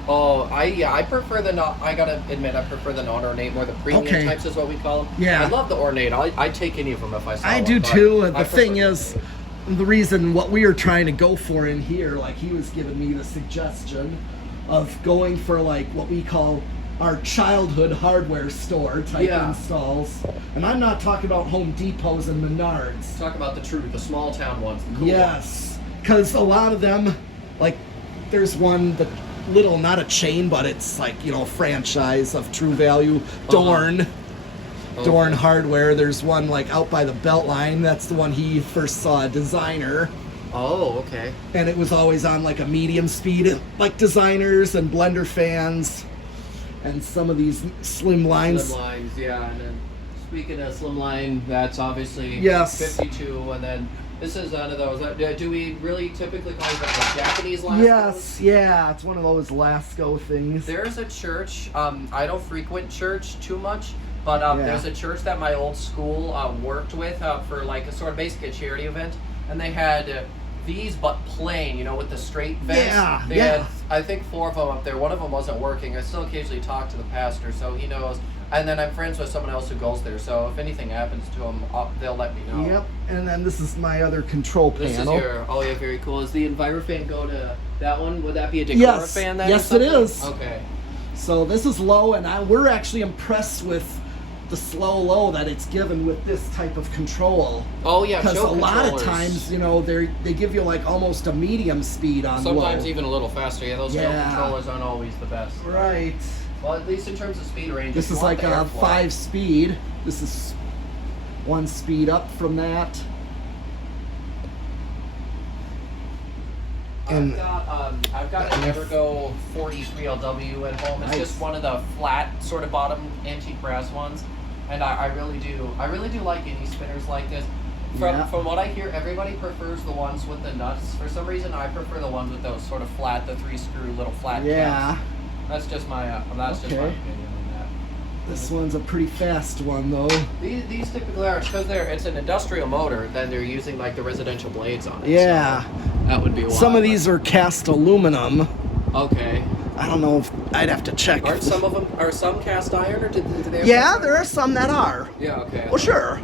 Oh, I prefer the not. I gotta admit, I prefer the non-ornate more. The premium types is what we call them. Yeah. I love the ornate. I'd take any of them if I saw I one, do but too. And I the thing prefer is, the reason what we were trying to go for in here, like he was giving me the suggestion of going for like what we call our childhood hardware store type installs. And I'm not talking about Home Depots and Menards. talk about the small town ones. The cool Yes, because a lot of them, like there's one that little, not a chain, but it's like, you know, franchise of True Value, Dorn. Dorn Hardware. There's one like out by the Beltline. That's the one he first saw a designer. Oh, okay. And it was always on like a medium speed, like designers and blender fans, and some of these slim lines. Slim lines, yeah. And then speaking of slim line, that's obviously 52, and then this is one of those. Do we really typically call it the Japanese Lasco? Yes, yeah, it's one of those Lasco things. There's a church. I don't frequent church too much, but there's a church that my old school worked with for like a sort of basically a charity event, and they had these but plain, you know, with the straight vents. They had, I think, 4 of them up there. One of them wasn't working. I still occasionally talk to the pastor, so he knows. And then I'm friends with someone else who goes there, so if anything happens to them, they'll let me know. Yep, and then this is my other control panel. This is your, oh yeah, very cool. Is the EnviroFan go to that one? Would that be a Decora fan then? Yes, it is. Okay. So this is low, and we're actually impressed with the slow-low that it's given with this type of control. Oh yeah, because a choke lot of controllers. times, they give you like almost a medium speed on Sometimes low. even a little faster. Yeah, those choke controllers aren't always the best. Right. Well, at least in terms of speed range. This if you is want like the a airflow. 5-speed. This is 1 speed up from that. And I've got an Evergo 43LW at home. It's Nice. just one of the flat sort of bottom antique brass ones, and I really do like any spinners like this. From what I hear, everybody prefers the ones with the nuts. For some reason, I prefer the ones with those sort of flat, the 3-screw little flat caps. That's just my opinion on that. This one's a pretty fast one though. These typically are, because it's an industrial motor, then they're using like the residential blades on it. Yeah. So that would be why. Some of these are cast aluminum. Okay. I don't know if I'd have to check. Aren't some of them, are some cast iron, or do they have Yeah, cast there are some that are. Yeah, okay. Well, sure.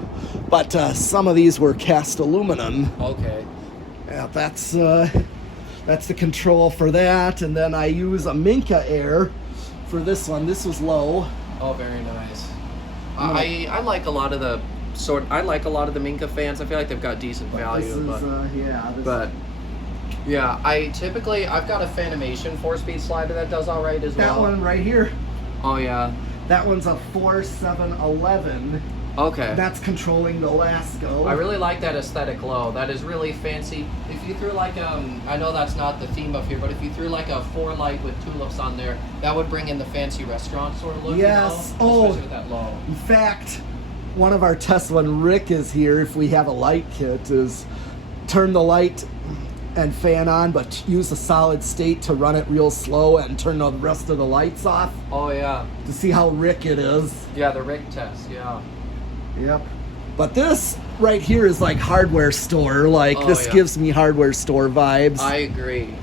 But some of these were cast aluminum. Okay. Yeah, that's the control for that. And then I use a Minka Air for this one. This was low. Oh, very nice. I like a lot of the Minka fans. I feel like they've got decent value. This is, but yeah, I've got a Fanimation 4-speed slider that does all right as that well. one right here. Oh yeah. That one's a 4711. Okay. That's controlling the Lasco. I really like that aesthetic low. That is really fancy. If you threw like I know that's not the theme of here, but if you threw like a 4-light with tulips on there, that would bring in the fancy restaurant sort of look. Yes. You know? Especially with that low. In fact, one of our tests when Rick is here, if we have a light kit, is turn the light and fan on, but use a solid state to run it real slow and turn the rest of the lights off Oh yeah. to see how Rick it is. Yeah, the rig test. Yeah. Yep. But this right here is like hardware store. Like this yeah. gives me hardware store vibes. I agree.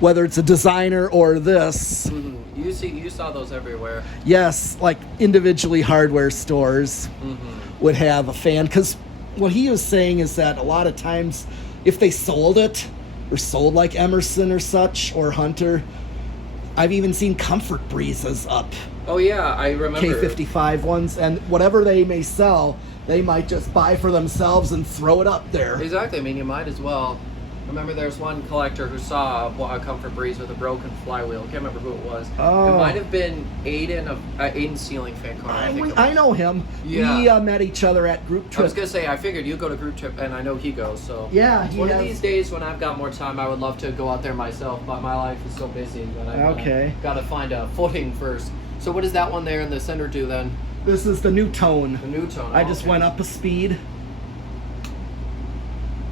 Whether it's a designer or this. Mm-hmm. You saw those everywhere. Yes, like individually hardware stores Mm-hmm. would have a fan. Because what he was saying is that a lot of times if they sold it or sold like Emerson or such or Hunter, I've even seen Comfort Breezes up. Oh yeah, I remember. K55 ones, and whatever they may sell, they might just buy for themselves and throw it up there. Exactly. I mean, you might as well. Remember, there's one collector who saw a Comfort Breeze with a broken flywheel. I can't remember who it was. Oh. It might have been Aiden Ceiling Fan Car. I think it I was. know him. Yeah. We met each other at group I trip. was gonna say, I figured you go to group trip, and I know he goes. So Yeah, he one of has- these days when I've got more time, I would love to go out there myself. But my life is so busy that I gotta find a footing first. So what does that one there in the center do then? This is the new tone. The new tone. I just went up a speed.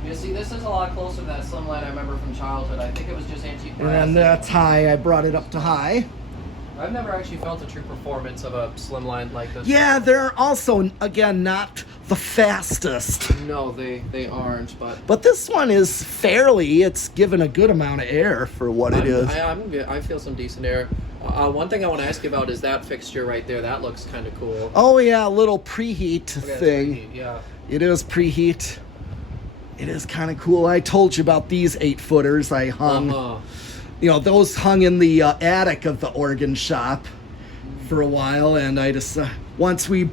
You see, this is a lot closer to that Slimline I remember from childhood. I think it was just antique brass. And that's high. I brought it up to high. I've never actually felt a true performance of a Slimline like this. Yeah, they're also, again, not the fastest. No, they aren't, but... But this one is it's given a good amount of air for what it is. I feel some decent air. One thing I want to ask you about is that fixture right there. That looks kind of cool. Oh yeah, a little preheat Okay, thing. preheat, yeah. It is preheat. It is kind of cool. I told you about these 8-footers I hung. Uh-huh. Those hung in the attic of the organ shop for a while, and I just once we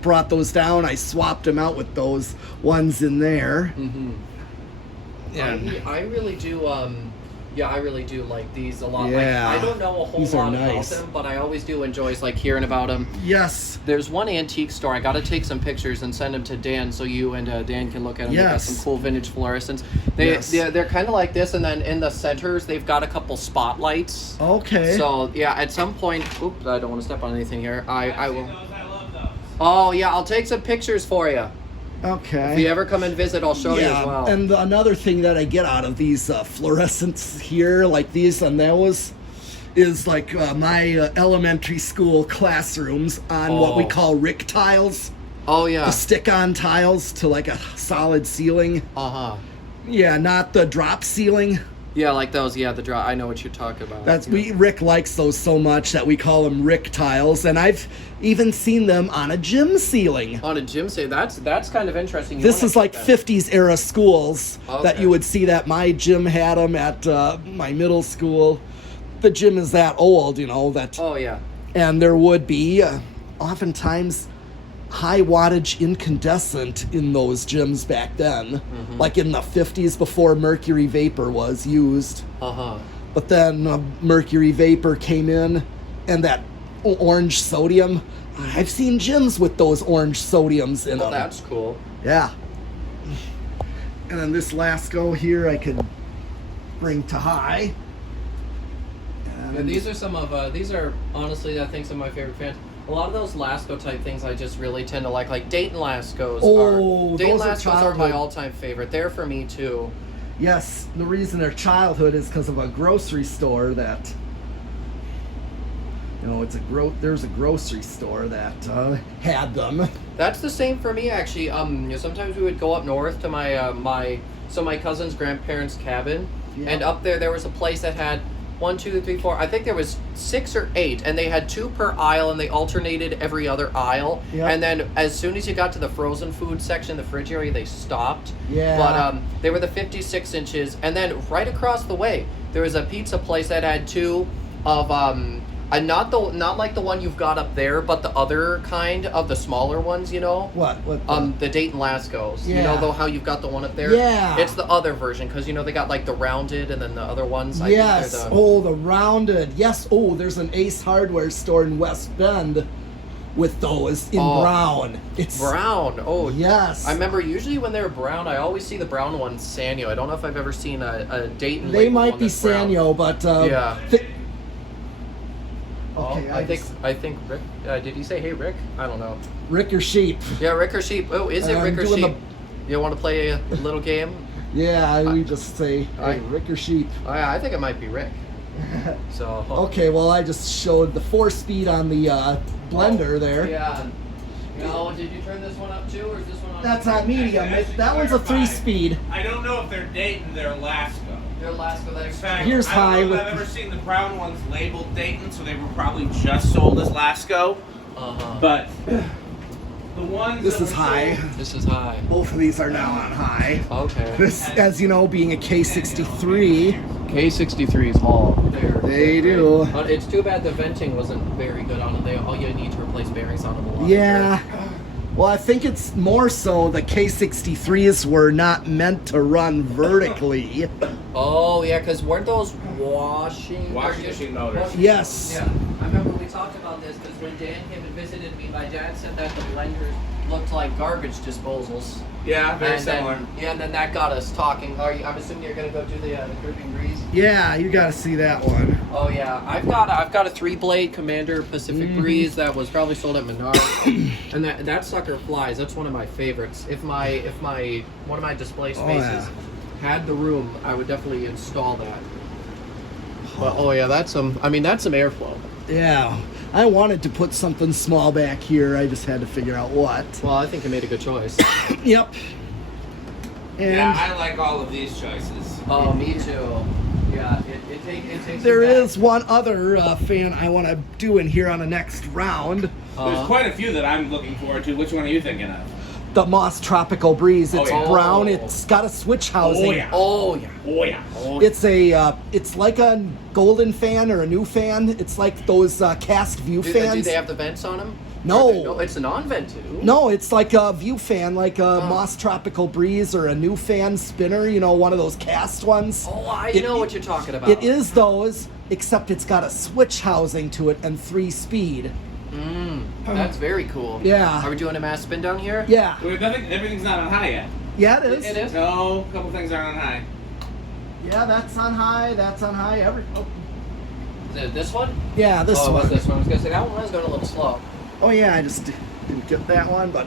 brought those down, I swapped them out with those ones in there. Mm-hmm. I really do. I really do like these a lot. Yeah. Like, I don't know a whole These are lot nice. about them, but I always do enjoy like hearing about them. Yes. There's one antique store. I got to take some pictures and send them to Dan so you and Dan can look at them. They got Yes. some cool vintage fluorescents. Yes. They're kind of like this, and then in the centers they've got a couple spotlights. Okay. So yeah, at some point, oops, I don't want to step on anything here. I will. I love those. Oh yeah, I'll take some pictures for you. Okay. If you ever come and visit, I'll show you as well. And another thing that I get out of these fluorescents here, like these and those, is like my elementary school classrooms on what we call Rick tiles. Oh yeah. The stick-on tiles to like a solid ceiling. Uh-huh. Yeah, not the drop ceiling. Yeah, like those. Yeah, the draw. I know what you're talking about. That's yeah. Rick likes those so much that we call them Rick tiles, and I've even seen them on a gym ceiling. On a gym say that's kind of interesting. You This wanna is like check that. 50s era schools that Okay. you would see that my gym had them at my middle school. The gym is that old, that Oh yeah. And there would be oftentimes high wattage incandescent in those gyms back then, like in the 50s before mercury vapor was used. But then mercury vapor came in, and that orange sodium. I've seen gyms with those orange sodiums in them. That's cool. Yeah. And then this Lasco here I could bring to high. Yeah, these are some of these are honestly I think some of my favorite fans. A lot of those Lasco type things I just really tend to like Dayton Lascos. Dayton Lascos are my all-time favorite. They're for me too. Yes, the reason they're childhood is because of a grocery store that, there's a grocery store that had them. That's the same for me actually. Sometimes we would go up north to my cousin's grandparents' cabin, and up there was a place that had 1, 2, 3, 4. I think there was 6 or 8, and they had 2 per aisle, and they alternated every other aisle. Yep. And then as soon as you got to the frozen food section, the fridge area, they stopped. Yeah. But they were the 56 inches, and then right across the way there was a pizza place that had 2 of not like the one you've got up there, but the other kind of the smaller ones, What? the Dayton Lascos. Yeah. You know though how you've got the one up there? Yeah. It's the other version because they got like the rounded and then the other ones. Yes. I think they're The rounded. Yes. Oh, there's an Ace Hardware store in West Bend with those in brown. It's brown. Oh yes. I remember usually when they're brown, I always see the brown ones Sanyo. I don't know if I've ever seen a Dayton. They labeled might one be that's brown. Sanyo, but Yeah. Okay, I think Rick. Did he say hey Rick? I don't know. Rick or Sheep. Yeah, Rick or Sheep. Oh, is it Rick or doing Sheep? You want to play a little game? Yeah, we just say hey, Rick or Sheep. I think it might be Rick. So. Okay, well I just showed the 4-speed on the blender there. Yeah. Did you turn this one up too, or is this one on? That's on medium. That one's a 3-speed. I don't know if they're Dayton, they're Lasco. They're Lasco. In fact, Here's I high don't know with if I've ever seen the brown ones labeled Dayton, so they were probably just sold as Lasco. But the ones This that is were high. sold- This is high. Both of these are now on high. Okay. This, as you know, being a K63. K63s haul. They do. It's too bad the venting wasn't very good on it. All you need to replace bearings on them a lot. Yeah. Well, I think it's more so the K63s were not meant to run vertically. Oh, yeah, because weren't those washing machine motors. Yes. Yeah, I remember we talked about this because when Dan came and visited me, my dad said that the blenders looked like garbage disposals. Yeah, very And similar. and then that got us talking. I'm assuming you're going to go do the Dripping Breeze? Yeah, you got to see that one. Oh yeah, I've got a 3-blade Commander Pacific Breeze that was probably sold at Menards, and that sucker flies. That's one of my favorites. If one of my display spaces had the room, I would definitely install that. But that's some airflow. Yeah. I wanted to put something small back here. I just had to figure out what. Well, I think you made a good choice. Yep. And Yeah, I like all of these choices. Oh, me too. Yeah, it takes. there you back. is one other fan I want to do in here on the next round. There's quite a few that I'm looking forward to. Which one are you thinking of? The Moss Tropical Breeze. It's yeah. brown. Oh. It's got a switch housing. Oh, yeah. Oh yeah. Oh yeah. Oh, It's like a golden fan or a new fan. It's like those cast view Do fans. they have the vents on them? No. No, it's a non-vented. No, it's like a view fan, like a Moss Tropical Breeze or a new fan spinner, one of those cast ones. Oh, I It- know what you're talking about. It is those, except it's got a switch housing to it and 3-speed. That's very cool. Yeah. Are we doing a mass spin down here? Yeah. everything's not on high yet. Yeah, it is. It is. No, a couple things aren't on high. Yeah, that's on high. That's on high. Is it this one? Yeah, this Oh, it was one. this one. I was gonna say that one was going a little slow. Oh, yeah, I just didn't get that one, but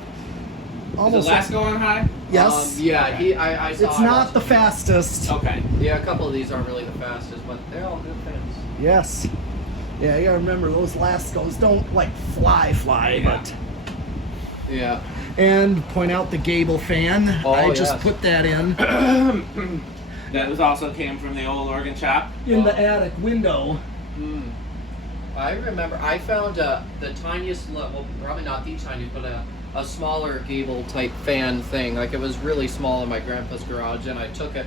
Is almost. the Lasco on high? Yes. Yeah. Okay. I saw. It's I not watched the it. fastest. Okay. Yeah, a couple of these aren't really the fastest, but they're all good fans. Yes. Yeah, you gotta remember those Lascos don't like fly, Yeah. but. Yeah. And point out the Gable fan. Oh, I just yes. put that in That was also came from the old organ shop. in the attic window. I remember I found the tiniest, well, probably not the tiniest, but a smaller gable type fan thing. Like it was really small in my grandpa's garage, and I took it.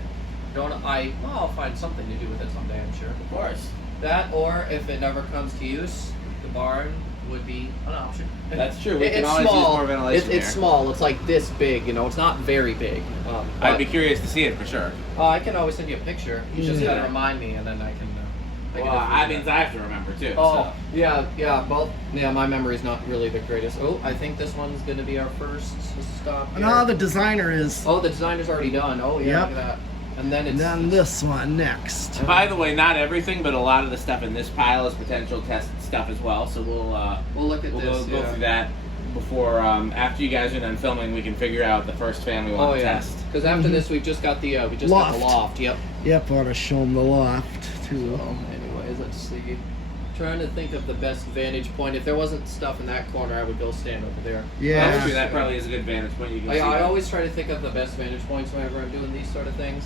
I'll find something to do with it someday, I'm sure. Of course. That, or if it never comes to use, the barn would be an option. That's true. We It's can always small. use more ventilation It's small. It's like this big. You know, it's not very big. I'd be curious to see it for sure. I can always send you a picture. You just Yeah. gotta remind me, and then I can. Well, I mean, I have to remember too. Oh, So. yeah. Well, yeah. My memory's not really the greatest. Oh, I think this one's gonna be our first stop. Here. No, the designer is. Oh, the designer's already done. Oh, yeah. Yep. Look at that. And then it's. And then this one next. By the way, not everything, but a lot of the stuff in this pile is potential test stuff as well. So We'll look at we'll this. go through that before after you guys are done filming. We can figure out the first fan we want to test. Because after this, we've just got the got the loft. Yep. Yep, I want to show them the loft too. So, anyways, let's see. Trying to think of the best vantage point. If there wasn't stuff in that corner, I would go stand over there. Yeah. Actually, that probably is a good vantage point. You can see. I always try to think of the best vantage points whenever I'm doing these sort of things.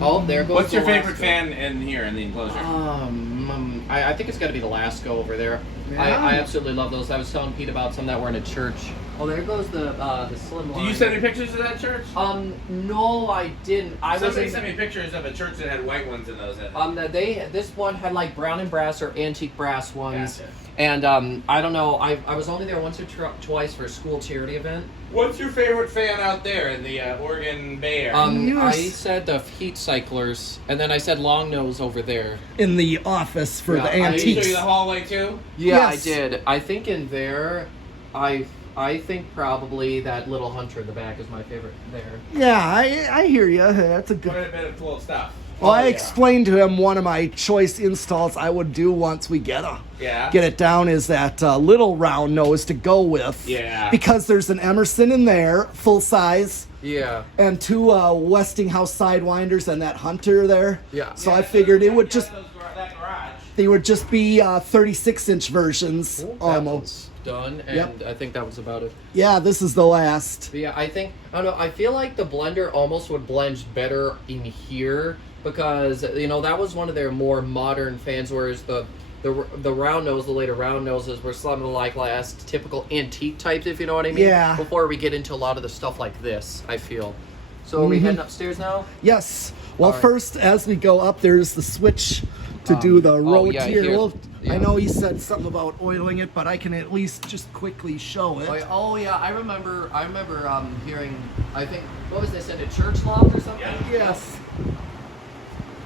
Oh, there goes. What's the your favorite Lasco. fan in here in the enclosure? I think it's got to be the Lasco over there. Yeah. I absolutely love those. I was telling Pete about some that were in a church. Oh, there goes the slim line. Did you send me pictures of that church? No, I didn't. Somebody sent me pictures of a church that had white ones in those. This one had like brown and brass or antique brass ones. Gotcha. And I don't know. I was only there once or twice for a school charity event. What's your favorite fan out there in the Oregon Bay Area? I said the heat cyclers, and then I said long nose over there. In the office for Yeah, the Did he antiques. show you the hallway too? Yeah, Yes. I did. I think in there, I think probably that little hunter in the back is my favorite there. Yeah, I hear you. That's a good. Quite a bit of cool stuff. Well, I yeah. explained to him one of my choice installs I would do once we get it down is that little round nose to go with. Yeah. Because there's an Emerson in there, full size, Yeah. and two Westinghouse Sidewinders and that Hunter there. Yeah. So I figured it would just that garage. they would just be 36-inch versions almost. Done, and Yep. I think that was about it. Yeah, this is the last. But yeah, I don't know. I feel like the blender almost would blend better in here because that was one of their more modern fans, whereas the round nose, the later round noses were some of the last typical antique types, if you know what I mean. Yeah. Before we get into a lot of the stuff like this, I feel. So are we heading upstairs now? Yes. Well, All right. first, as we go up, there's the switch to do the road yeah, here. here. Well, Yeah. I know he said something about oiling it, but I can at least just quickly show it. Oh yeah, I remember hearing. I think what was they said, a church loft or something? Yes,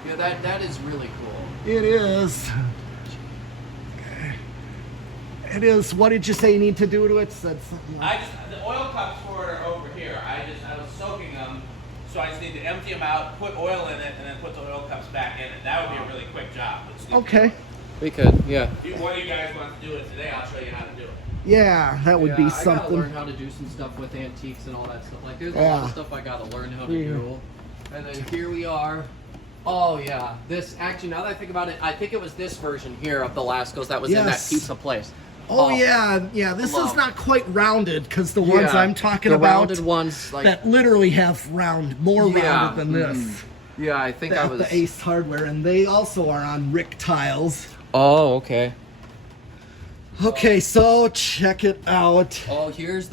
Yeah, that is really cool. it is. It is. What did you say you need to do to it? Said something like The oil cups for it are over here. I was soaking them, so I just need to empty them out, put oil in it, and then put the oil cups back in it. That would be a really quick job. Okay. We could, yeah. If one of you guys wants to do it today, I'll show you how to do it. Yeah, that would be I gotta something. learn how to do some stuff with antiques and all that stuff. Like there's a lot Yeah. of stuff I gotta learn how to Yeah. do. And then here we are. Oh yeah, this actually now that I think about it, I think it was this version here of the Lascos that was in that Yes. pizza place. Oh yeah. This Love. is not quite rounded because the ones I'm talking the about rounded ones like that literally have more Yeah, rounded than this. yeah, I think I At was. the Ace Hardware, and they also are on Rick tiles. Oh okay. Okay, so check it out. Oh, here's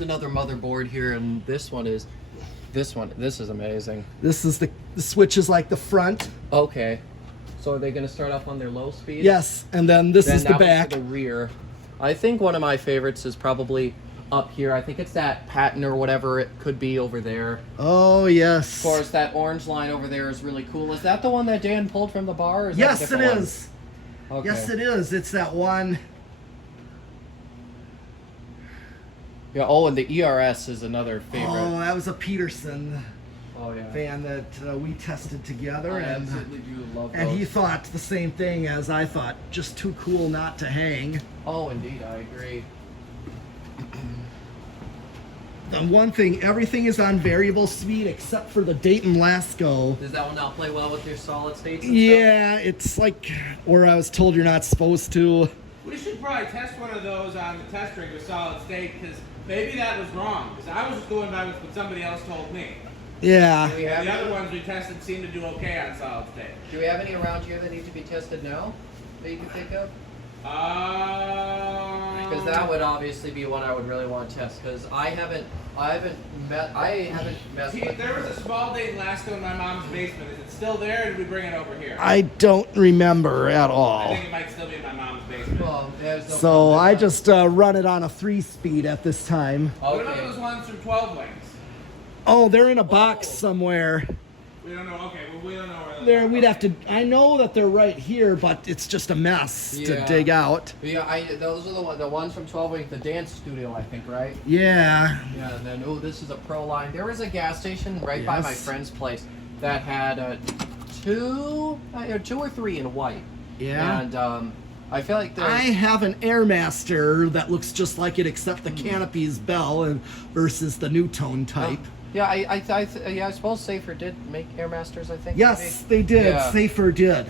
another motherboard here, and this is amazing. This is the switch is like the front. Okay, so are they gonna start off on their low speed? Yes, and then this Then is the that one's back. for the rear. I think one of my favorites is probably up here. I think it's that patent or whatever it could be over there. Oh yes. Of course, that orange line over there is really cool. Is that the one that Dan pulled from the bar? Or is that a Yes, it different one? is. Okay. Yes, it is. It's that one. Yeah. Oh, and the ERS is another favorite. Oh, that was a Peterson Oh, yeah. fan that we tested together, I and absolutely do love and those. he thought the same thing as I thought. Just too cool not to hang. Oh, indeed, I agree. The one thing, everything is on variable speed except for the Dayton Lasco. Does that one not play well with your solid states? And Yeah, it's like where I was told you're not supposed to. We should probably test one of those on the test rig with solid state, because maybe that was wrong. Because I was just going by what somebody else told me. Yeah. stuff? Do we And have the other any? ones we tested seemed to do okay on solid state. Do we have any around here that need to be tested now that you can think of? Because that would obviously be one I would really want to test. Because I haven't messed with. There was a small Dayton Lasco in my mom's basement. Is it still there, or did we bring it over here? I don't remember at I all. think it might still be in my mom's basement. Well, there's no So problem. I just run it on a 3-speed at this time. What about Okay. those ones from 12 Wings? Oh, they're in a box somewhere. We don't know. Okay, well, we don't know where those There, are. we'd have to. I know that they're right here, but it's just a mess to Yeah. dig out. Yeah, those are the ones from 12 Wings, the dance studio, I think, right? Yeah. Yeah, and then this is a Pro Line. There was a gas station right by my Yes. friend's place that had two or three in white. Yeah. And I feel like I have an Airmaster that looks just like it, except the canopy's bell and versus the new tone type. yeah, I suppose Safer did make Airmasters, I think. Yes, they did. Yeah. Safer did.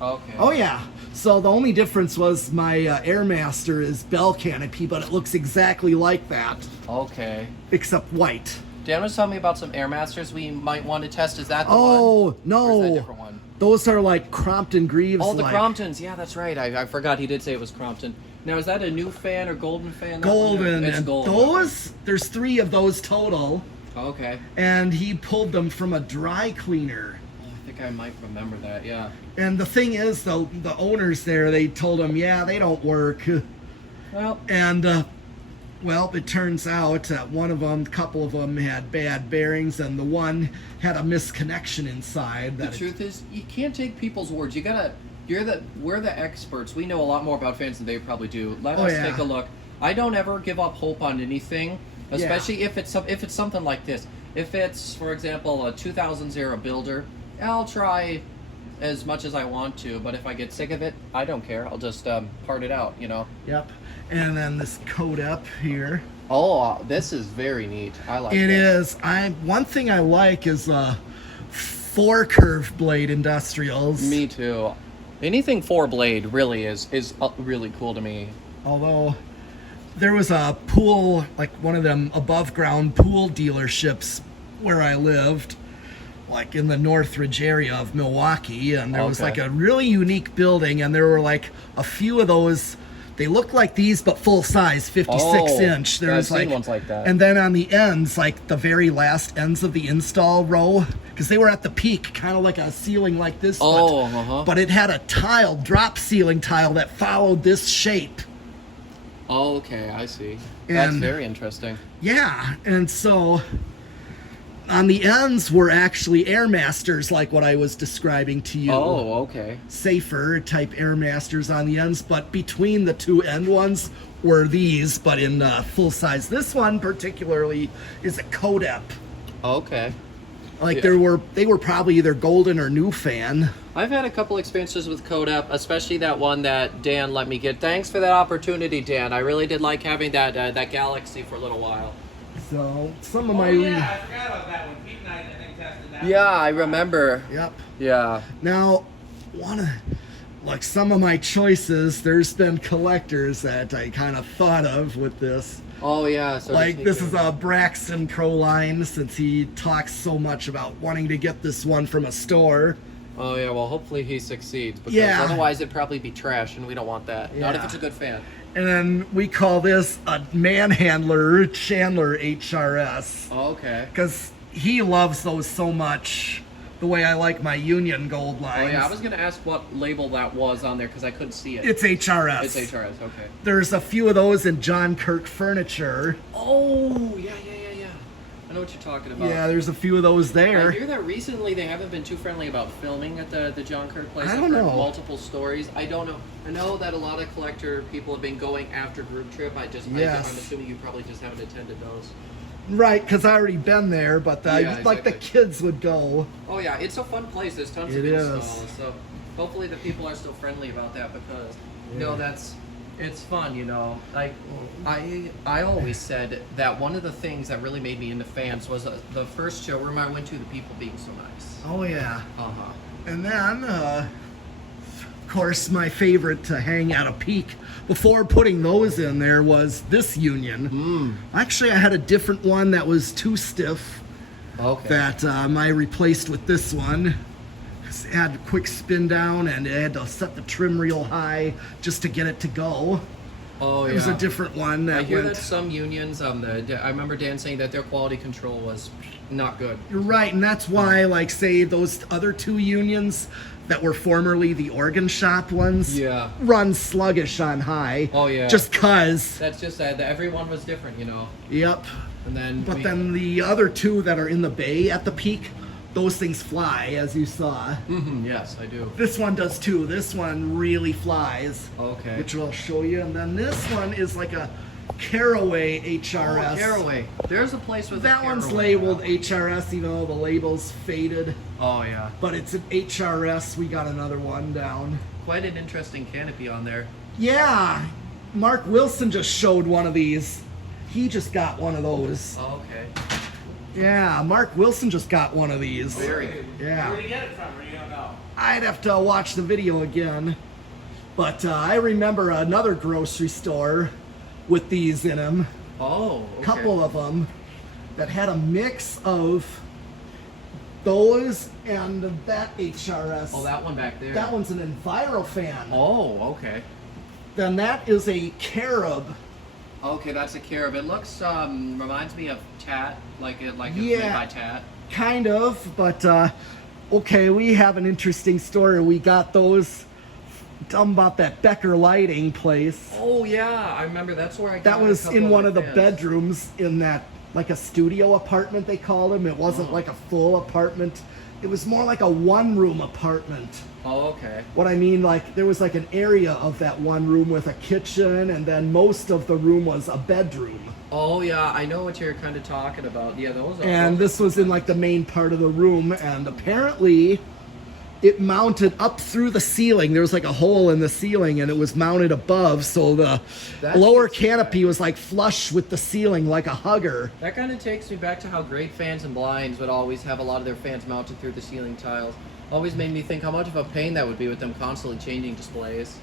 Okay. Oh yeah. So the only difference was my Airmaster is bell canopy, but it looks exactly like that, Okay. except white. Dan was telling me about some Airmasters we might want to test. Is that the one? Oh Or is that a no, different one? those are like Crompton Greaves. Oh, the like Cromptons. Yeah, that's right. I forgot he did say it was Crompton. Now, is that a new fan or golden fan? that one? golden. It's And golden. those, there's 3 of those total, Okay. and he pulled them from a dry cleaner. I think I might remember that. Yeah. And the thing is, though, the owners there, they told him, yeah, they don't work. Well, And, well, it turns out that a couple of them had bad bearings, and the one had a misconnection inside. the That truth is, you can't take people's words. You gotta. We're the experts. We know a lot more about fans than they probably do. Let Oh, us yeah. take a look. I don't ever give up hope on anything, especially if it's something like this. If it's, for example, a 2000 builder, I'll try as much as I want to. But if I get sick of it, I don't care. I'll just part it out. You know. Yep. And then this coat up here. Oh, this is very neat. I like It this. is. One thing I like is 4 curved blade industrials. Me too. Anything 4-blade really is really cool to me. Although there was a pool, like one of them above ground pool dealerships where I lived, like in the Northridge area of Milwaukee, and there was Okay. like a really unique building, and there were like a few of those. They looked like these, but full size, 56-inch. There I've was seen ones like that. and then on the ends, like the very last ends of the install row, because they were at the peak, kind of like a ceiling like this. Oh, but, but it had a tile, drop ceiling tile that followed this shape. Oh, okay, I see. That's And- very interesting. Yeah, and so on the ends were actually Airmasters, like what I was describing to you. Oh, okay. Safer type Airmasters on the ends, but between the 2 end ones were these, but in full size. This one particularly is a Codep. Okay. Like Yeah. they were probably either golden or new fan. I've had a couple experiences with Codep, especially that one that Dan let me get. Thanks for that opportunity, Dan. I really did like having that Galaxy for a little while. So some of Oh, my yeah, I forgot about that one. Pete and I think, tested that Yeah, one. I remember. Yep. Yeah. Now, like some of my choices, there's been collectors that I kind of thought of with this. Oh, yeah. So Like this is a Braxton Pro Line, since he talks so much about wanting to get this one from a store. Oh, yeah. Well, hopefully he succeeds. Because Yeah. otherwise it'd probably be trash, and we don't want that. Not if Yeah. it's a good fan. And then we call this a Manhandler Chandler HRS, Oh, okay. because he loves those so much, the way I like my Union Gold Oh, lines. yeah. I was going to ask what label that was on there because I couldn't see it. It's HRS. It's HRS. Okay. There's a few of those in John Kirk Furniture. Oh, yeah. I know what you're talking about. Yeah, there's a few of those I there. hear that recently they haven't been too friendly about filming at the John Kirk place. I I've don't heard know. multiple stories. I don't know. I know that a lot of collector people have been going after Group Trip. I'm Yes. assuming you probably just haven't attended those. Right, because I already been there, but Yeah, like the exactly. kids would go. Oh yeah, it's a fun place. There's tons It of is. installs. So hopefully the people are still friendly about that because it's fun, you know. Like I always said that one of the things that really made me into fans was the first showroom I went to, the people being so nice. Oh yeah. Uh-huh. And then, of course, my favorite to hang at a peak before putting those in there was this Union. Actually, I had a different one that was too stiff Okay. that I replaced with this one. had a quick spin down, and it had to set the trim real high just to get it to go. Oh, yeah. It was a different one. I That hear went, that some unions, I remember Dan saying that their quality control was not good. You're right, and that's why, like, say, those other 2 unions that were formerly the organ shop ones run sluggish on high. Oh, yeah. Just 'cause. That's just that everyone was different, you know. Yep. And then But then the other 2 that are in the bay at the peak, those things fly, as you saw. Yes, I do. This one does too. This one really flies. Okay. Which I'll show you. And then this one is like a Caraway HRS. Oh, Caraway. There's a place with That a one's Caraway. labeled HRS, even though the label's faded. Oh, yeah. But it's an HRS. We got another one down. Quite an interesting canopy on there. Yeah. Mark Wilson just showed one of these. He just got one of those. Oh, okay. Yeah, Mark Wilson just got one of these. Very good. Yeah. Where did you get it from, or you don't know? I'd have to watch the video again. But I remember another grocery store with these in them. Oh, okay. Couple of them that had a mix of those and that HRS. Oh, that one back there. That one's an Envirofan. Oh, okay. Then that is a Carob. Okay, that's a Carob. It looks, reminds me of Tat, like it's made Yeah. by Tat. Kind of, but okay, we have an interesting story. We got those. Tell 'em about that Becker Lighting place. Oh, yeah, I remember that's where I got That a was couple in one their of the fans. bedrooms in that, like a studio apartment, they called them. It wasn't like a full apartment. It was more like a one-room apartment. Oh, okay. What I mean, like, there was like an area of that one room with a kitchen, and then most of the room was a bedroom. Oh, yeah, I know what you're kind of talking about. Yeah, those are... And this was in like the main part of the room, and apparently it mounted up through the ceiling. There was like a hole in the ceiling, and it was mounted above, so the That's lower interesting. canopy was like flush with the ceiling, like a hugger. That kind of takes me back to how great fans and blinds would always have a lot of their fans mounted through the ceiling tiles. Always made me think how much of a pain that would be with them constantly changing displays.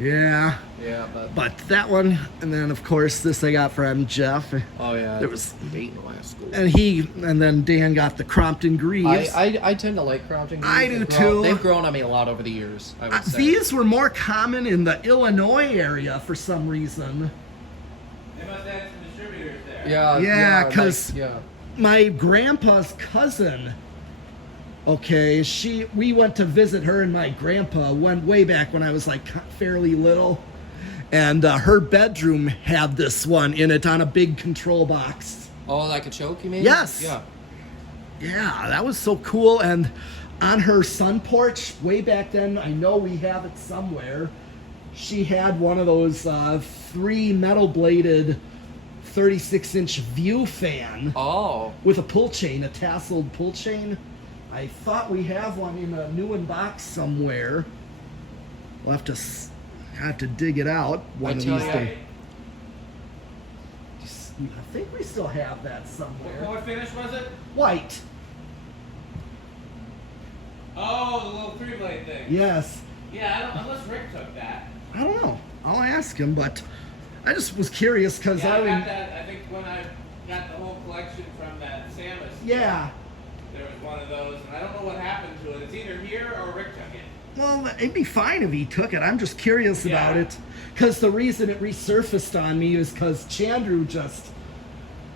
Yeah, Yeah, but that one, and then of course this I got from Jeff, oh yeah, there was, Dayton Last School. and then Dan got the Crompton Greaves. I tend to like Crompton Greaves. I do They've grown- too. They've grown on me a lot over the years, I would say. These were more common in the Illinois area for some reason. They must have had some distributors there. Yeah, Yeah, like, 'cause- yeah. My grandpa's cousin, okay, we went to visit her and my grandpa went way back when I was like fairly little, and her bedroom had this one in it on a big control box. Oh, like a choke, you mean? Yes. Yeah. Yeah, that was so cool. And on her sun porch way back then, I know we have it somewhere, she had one of those 3 metal bladed 36-inch view fan Oh. with a pull chain, a tasseled pull chain. I thought we have one in a Neumann box somewhere. We'll have to dig it out one of tell these ya. days. I think we still have that somewhere. What finish was it? White. Oh, the little 3-blade thing. Yes. Yeah, unless Rick took that. I don't know. I'll ask him, but I just was curious because Yeah, I I got would. that. I think when I got the whole collection from that Samus. Yeah. There was one of those, and I don't know what happened to it. It's either here or Rick took it. Well, it'd be fine if he took it. I'm just curious Yeah. about it. Because the reason it resurfaced on me is because Chandru just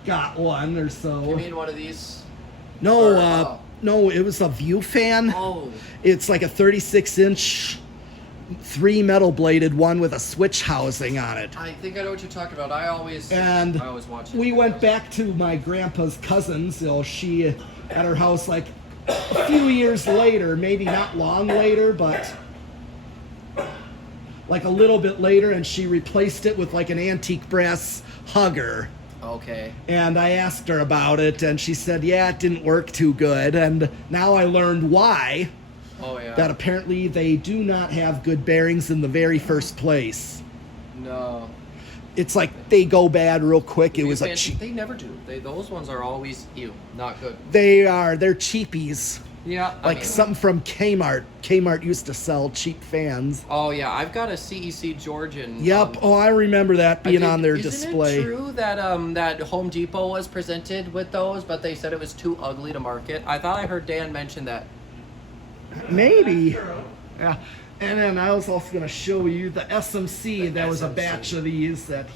got one or so. You mean one of these? No, or, no, it was a view fan. Oh. It's like a 36-inch, 3 metal bladed one with a switch housing on it. I think I know what you're talking about. I always watch it. We went back to my grandpa's cousin's. She at her house like a few years later, maybe not long later, but like a little bit later, and she replaced it with like an antique brass hugger. Okay. And I asked her about it, and she said, yeah, it didn't work too good. And now I learned why. Oh yeah. That apparently they do not have good bearings in the very first place. No. It's like they go bad real quick. It was a They never do. Those ones are always not good. they're cheapies. Yeah. Like something from Kmart. Kmart used to sell cheap fans. Oh yeah, I've got a CEC Georgian. Yep. Oh, I remember that being on their Isn't display. it true that that Home Depot was presented with those, but they said it was too ugly to market? I thought I heard Dan mention that. Maybe. That's true. Yeah. And then I was also going to show you the SMC. There was a batch of these that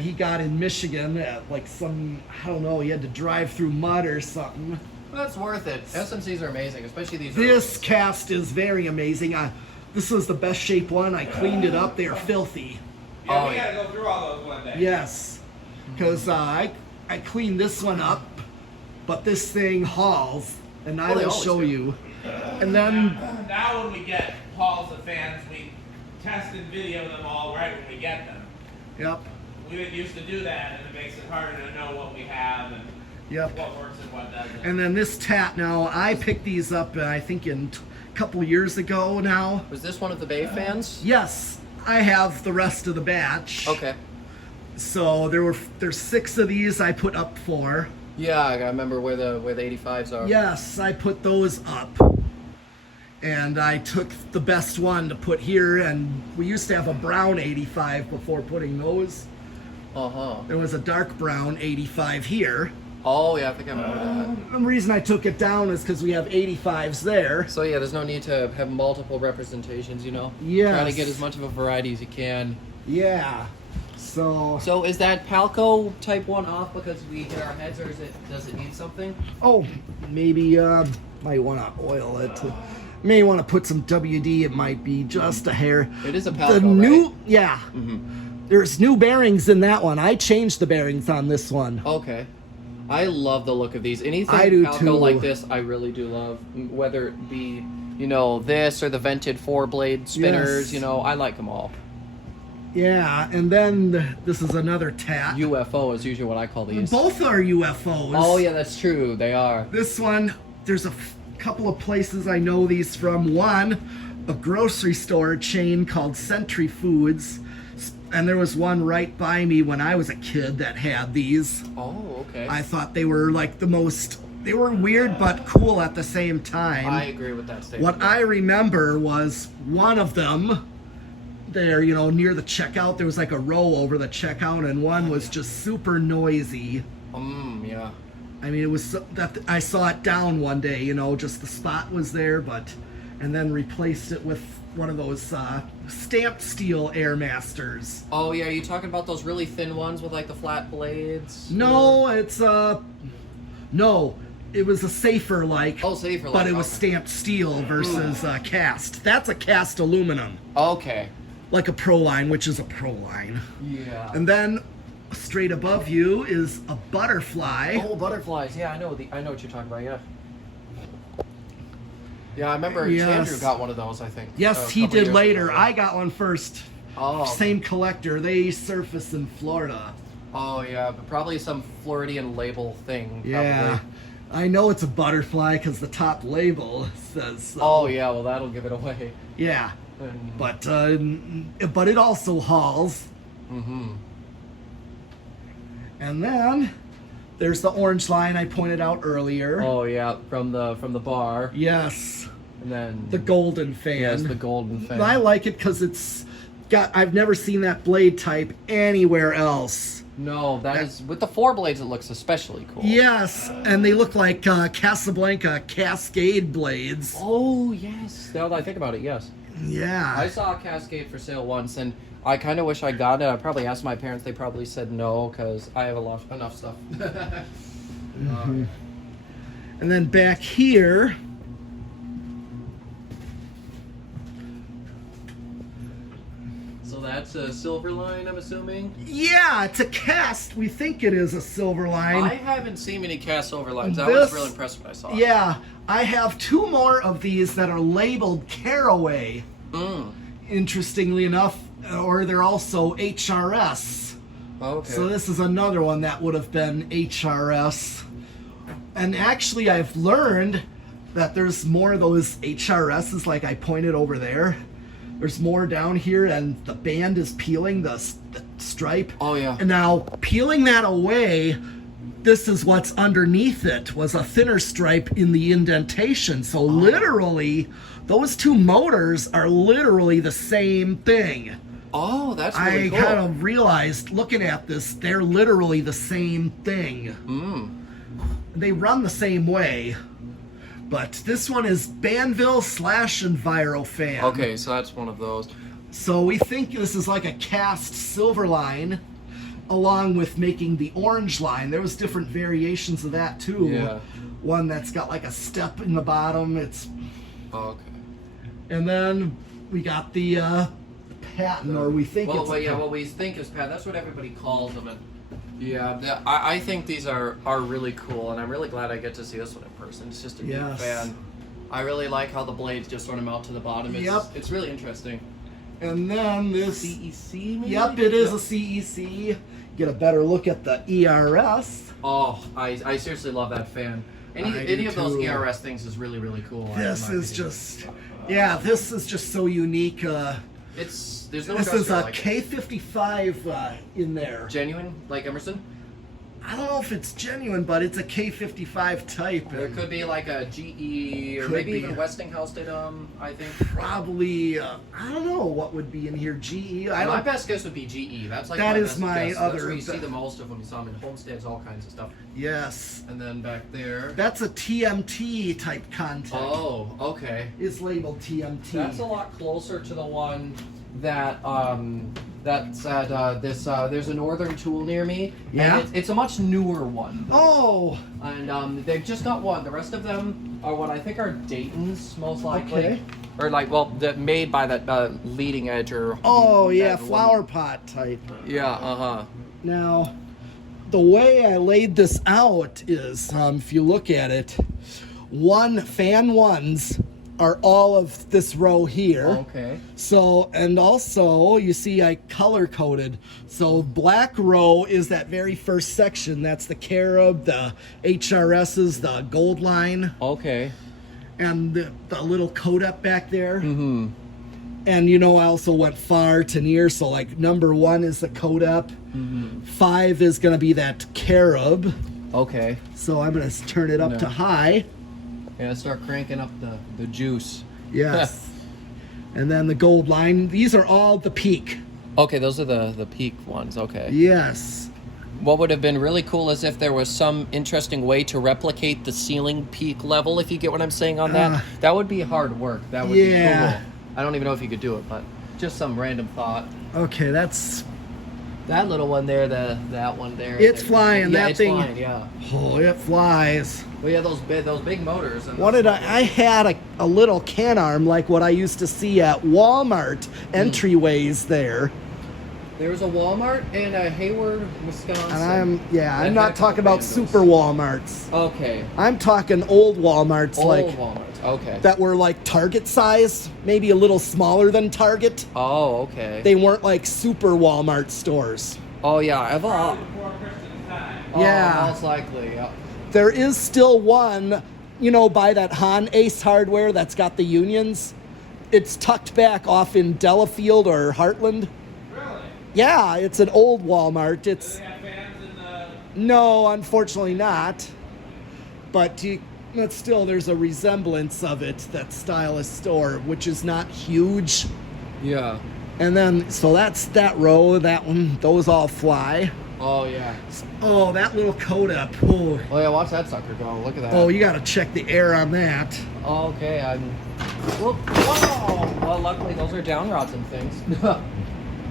he got in Michigan at like some, I don't know, he had to drive through mud or something. That's worth it. SMCs are amazing, especially these. This cast is very amazing. This was the best shape one. I cleaned it up. They are filthy. Yeah, we gotta go through all those one day. Yes. Because I cleaned this one up, but this thing hauls, and I will show you. And then now when we get hauls of fans, we test and video them all right when we get them. Yep. We didn't used to do that, and it makes it harder to know what we have and what works and what doesn't. And then this tat, now I picked these up I think a couple years ago now. Was this one of the Bay fans? Yes, I have the rest of the batch. Okay. So there's 6 of these I put up for. Yeah, I remember where the 85s are. Yes, I put those up. And I took the best one to put here, and we used to have a brown 85 before putting those. Uh-huh. There was a dark brown 85 here. Oh, yeah, I think I remember that. The reason I took it down is because we have 85s there. So, yeah, there's no need to have multiple representations, you know? Yes. Try to get as much of a variety as you can. Yeah. So is that Palco type 1 off because we hit our heads, or does it need something? oh, maybe might want to oil it. May want to put some WD. It might be just a hair. It is a Palco, the new, right? Yeah. Mm-hmm. There's new bearings in that one. I changed the bearings on this one. Okay. I love the look of these. Anything I do Palco too. like this, I really do love. Whether it be, this or the vented 4-blade spinners, Yes. I like them all. Yeah, and then this is another tat. UFO is usually what I call these. Both are UFOs. Oh, yeah, that's true. They are. This one, there's a couple of places I know these from. One, a grocery store chain called Century Foods. And there was one right by me when I was a kid that had these. Oh, okay. I thought they were like they were weird but cool at the same time. I agree with that statement. What I remember was one of them there, near the checkout, there was like a row over the checkout, and one was just super noisy. Yeah. I mean, it was that I saw it down one day, just the spot was there, and then replaced it with one of those stamped steel Airmasters. Oh, yeah, are you talking about those really thin ones with like the flat blades? No, no, it was a safer safer but it was okay. stamped steel versus cast. That's a cast aluminum. Okay. Like a Pro Line, which is a Pro Line. Yeah. And then straight above you is a butterfly. Oh, butterflies. Yeah, I know what you're talking about. Yeah. Yeah, I remember Yes. Andrew got one of those, I think. Yes, a he couple did years later. ago. I got one first. Oh. Same collector. They surface in Florida. Oh, yeah, but probably some Floridian label thing. Yeah. Probably. I know it's a butterfly because the top label says so. Oh, yeah, well, that'll give it away. Yeah. And, But it also hauls. mm-hmm. And then there's the orange line I pointed out earlier. Oh, yeah, from the bar. Yes. And then The golden fan. Yes, the golden fan. I like it because I've never seen that blade type anywhere else. No, that is with the 4 blades. It looks especially cool. Yes, and they look like Casablanca Cascade blades. Oh yes. Now that I think about it, yes. Yeah. I saw a Cascade for sale once, and I kind of wish I got it. I probably asked my parents. They probably said no because I have enough stuff. Mm-hmm. And then back here. So that's a silver line, I'm assuming. Yeah, it's a cast. We think it is a silver line. I haven't seen many cast silver lines. I was really impressed when I saw it. Yeah, I have 2 more of these that are labeled Caraway. Interestingly enough, or they're also HRS. Okay. So this is another one that would have been HRS. And actually, I've learned that there's more of those HRSs, like I pointed over there. There's more down here, and the band is peeling the stripe. Oh, yeah. And now, peeling that away, this is what's underneath it, was a thinner stripe in the indentation. So literally, those 2 motors are literally the same thing. Oh, that's really cool. I kind of realized, looking at this, they're literally the same thing. They run the same way. But this one is Banville / Envirofan. Okay, so that's one of those. So we think this is like a cast silver line, along with making the orange line. There was different variations of that too. Yeah. One that's got like a step in the bottom. Okay. And then we got the patent, or we think it's. What we think is patent. That's what everybody calls them. And yeah, I think these are really cool, and I'm really glad I get to see this one in person. It's just a neat fan. I really like how the blades just sort of mount to the bottom. It's really interesting. And then this CEC, maybe? Yep, it is a CEC. Get a better look at the ERS. Oh, I seriously love that fan. Any of those ERS things is really, really cool. This is just, this is just so unique. There's no. This is a like K55 in there. Genuine, like Emerson. I don't know if it's genuine, but it's a K55 type. There could be like a GE, or maybe even Westinghouse did I think. Probably, I don't know what would be in here. GE. My best guess would be GE. That's like that my is best my guess. other. That's where you see the most of them. You saw them in homesteads, all kinds of stuff. Yes. And then back there. That's a TMT type contact. Oh, okay. It's labeled TMT. That's a lot closer to the one that that's at there's a Northern Tool near me. Yeah. And it's a much newer one. Oh. And they've just got one. The rest of them are what I think are Dayton's, most likely. Okay. Or made by that Leading Edge or. Oh yeah, flower pot type. Yeah. Now, the way I laid this out is, if you look at it, fan ones are all of this row here. Okay. So, and also, you see I color coded. So black row is that very first section. That's the Carob, the HRSs, the Gold Line. Okay. And the little code up back there. Mm-hmm. And I also went far to near. So like number 1 is the code up. Mm-hmm. 5 is going to be that Carob. Okay. So I'm going to turn it up to high. Yeah, start cranking up the juice. Yes. And then the Gold Line. These are all the peak. Okay, those are the peak ones. Okay. Yes. What would have been really cool is if there was some interesting way to replicate the ceiling peak level, if you get what I'm saying on that. That would be hard work. That would be cool. I don't even know if you could do it, but just some random thought. Okay, that's... That little one there, that one there. It's flying. Yeah, that it's thing. flying, yeah. Oh, it flies. Well, yeah, those big motors. And What did I had a little can arm like what I used to see at Walmart entryways there. There was a Walmart in Hayward, Wisconsin. And I'm not talking about super Walmarts. Okay. I'm talking old Walmarts, Old Walmarts. Okay. that were like Target size, maybe a little smaller than Target. Oh, okay. They weren't like super Walmart stores. Oh yeah, I've Before Christmas time. Yeah. most likely. Yeah. There is still one, by that Han Ace Hardware that's got the unions. It's tucked back off in Delafield or Heartland. Really? Yeah, it's an old Walmart. It's Do they have fans in the... no, unfortunately not. But still, there's a resemblance of it, that stylish store, which is not huge. Yeah. And then, so that's that row, that one, those all fly. Oh yeah. Oh, that little coat up. Oh, Oh yeah, watch that sucker go. Look at that. oh, you gotta check the air on that. Oh, okay, whoa! Well, luckily those are down rods and things. All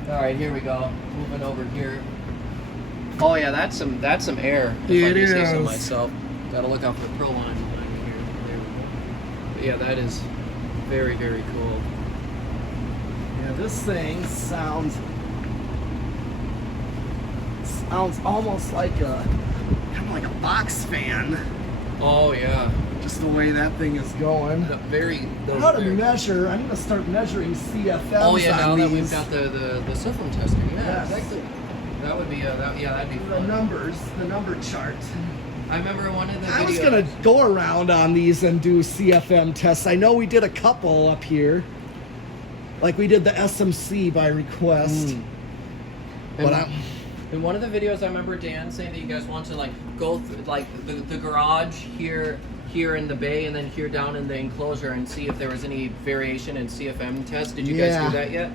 right, here we go. Moving over here. Oh yeah, that's some air. If I do say so is. myself. Gotta look out for pro lines behind me here. There we go. But yeah, that is very, very cool. Yeah, this thing sounds almost like kind of like a box fan. Oh yeah. Just the way that thing is going. Those How to very- measure? I'm gonna start measuring CFMs. Oh yeah, now on that these. we've got the system testing. Yeah, Yes. exactly. That would be that'd be the fun. numbers, the number chart. I remember one of the videos. I was gonna go around on these and do CFM tests. I know we did a couple up here, like we did the SMC by request. But in one of the videos, I remember Dan saying that you guys want to go through the garage here in the bay and then here down in the enclosure and see if there was any variation in CFM tests. Did you guys do that yet?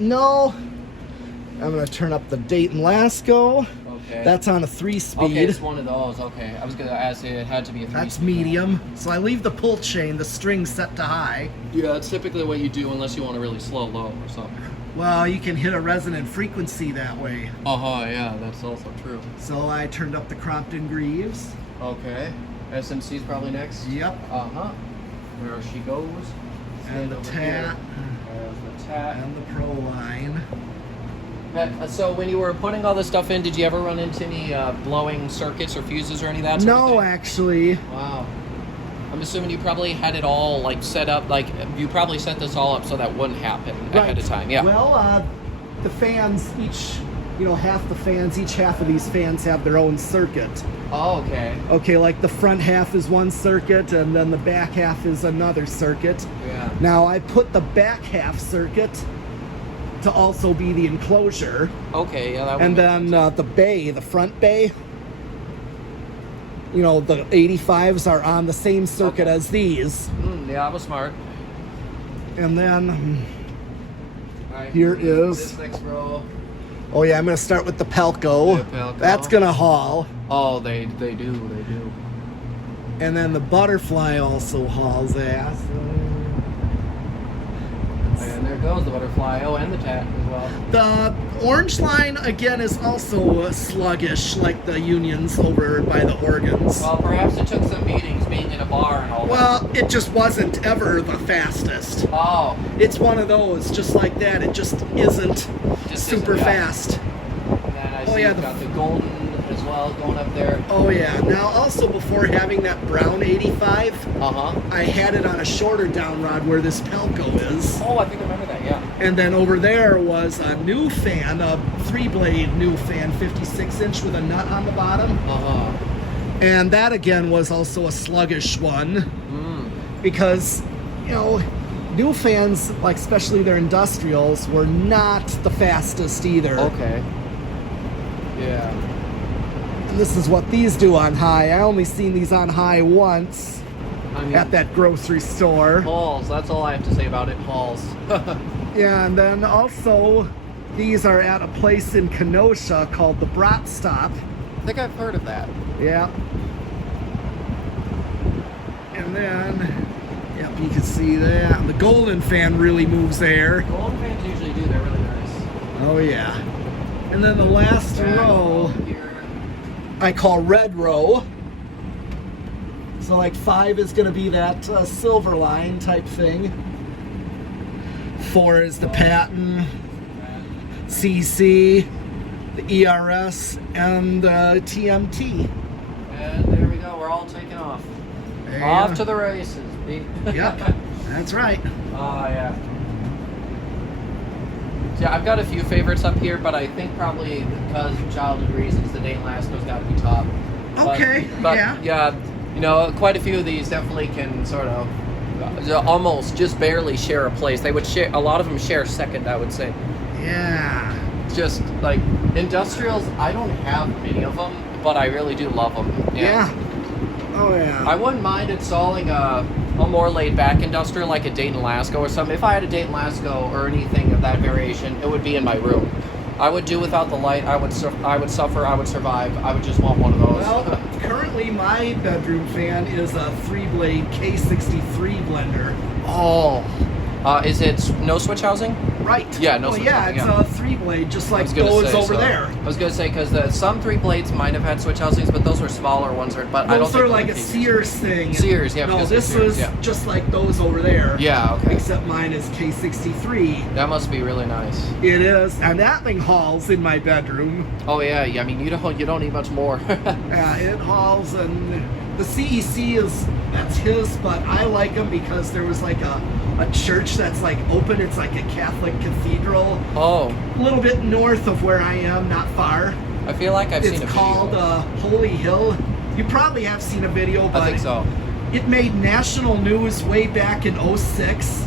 No. I'm gonna turn up the Dayton Lasco. Okay. That's on a 3-speed. Okay, it's one of those. Okay, I was gonna ask you. It had to be a 3-speed. That's medium. So I leave the pull chain, the string set to high. Yeah, it's typically what you do unless you want to really slow low or something. Well, you can hit a resonant frequency that way. Yeah, that's also true. So I turned up the Crompton Greaves. Okay, SMC's probably next. Yep. There she goes. And the Over tat. here. There's the tat. And the Pro line. So when you were putting all this stuff in, did you ever run into any blowing circuits or fuses or any of that sort of No, thing? actually. Wow. I'm assuming you probably had it all like set up, like you probably set this all up so that wouldn't happen ahead of time. Yeah. Well, the fans each, half the fans, each half of these fans have their own circuit. Oh, okay. Okay, like the front half is one circuit and then the back half is another circuit. Yeah. Now I put the back half circuit to also be the enclosure. Okay, yeah, that would And make then sense. the bay, the front bay, the 85s are on the same circuit Okay. as these. Yeah, that was smart. And then, Alright, here is- this next row. oh yeah, I'm going to start with the Pelco. The Pelco. That's going to haul. Oh, they do. And then the Butterfly also hauls ass. And there goes the butterfly. Oh, and the tat as well. The orange line, again, is also sluggish, like the unions over by the organs. Well, perhaps it took some meetings being in a bar and all that. Well, it just wasn't ever the fastest. Oh, It's one of those, just like that. It just isn't Just super isn't, yeah. fast. and then I Oh, see yeah, you've got the golden as well going up there. Oh yeah. Now also before having that brown 85, Uh-huh. I had it on a shorter down rod where this Pelco is. Oh, I think I remember that, yeah. And then over there was a new fan, a 3-blade new fan, 56-inch with a nut on the bottom. Uh-huh. And that again was also a sluggish one Mm. because, new fans, like especially their industrials, were not the fastest either. Okay. Yeah. And this is what these do on high. I only seen these on high once I mean, at that grocery store. Halls, that's all I have to say about it, Halls. Yeah, and then also these are at a place in Kenosha called the Brat Stop. I think I've heard of that. Yeah. And then, yep, you can see that. And the golden fan really moves air. Golden fans usually do, they're really nice. Oh yeah. And then the last row Here. I call red row. So like 5 is going to be that silver line type thing. 4 is the Patton, CC, the ERS, and TMT. And there we go, we're all taking off. And- Off to the races. Yep, that's right. Oh, yeah. Yeah, I've got a few favorites up here, but I think probably because of childhood reasons, the Dane Lasco's got to be top. Okay, but yeah. Quite a few of these definitely can sort of almost just barely share a place. They would share, a lot of them share second, I would say. Yeah. Just like industrials, I don't have many of them, but I really do love them. Yeah. Oh yeah. I wouldn't mind installing a more laid-back industrial like a Dayton Lasco or something. If I had a Dayton Lasco or anything of that variation, it would be in my room. I would do without the light. I would suffer. I would survive. I would just want one of those. Well, currently my bedroom fan is a 3-blade K63 blender. Oh, is it no switch housing? Right. Yeah, no Oh switch yeah, housing, it's yeah. a 3-blade, just I like was gonna those say, over so. there. I was gonna say because some 3-blades might have had switch housings, but those were smaller ones. But I don't Those think are those like a K63. Sears thing. Sears, yeah. No, because this Sears, is yeah. just like those over there. Yeah, okay. Except mine is K63. That must be really nice. It is, and that thing hauls in my bedroom. Oh yeah. I mean, you don't need much more. Yeah, it hauls, and the CEC that's his, but I like him because there was like a church that's like open. It's like a Catholic cathedral, Oh, a little bit north of where I am, not far. I feel like I've seen a It's video. called Holy Hill. You probably have seen a video, but I think so. it made national news way back in '06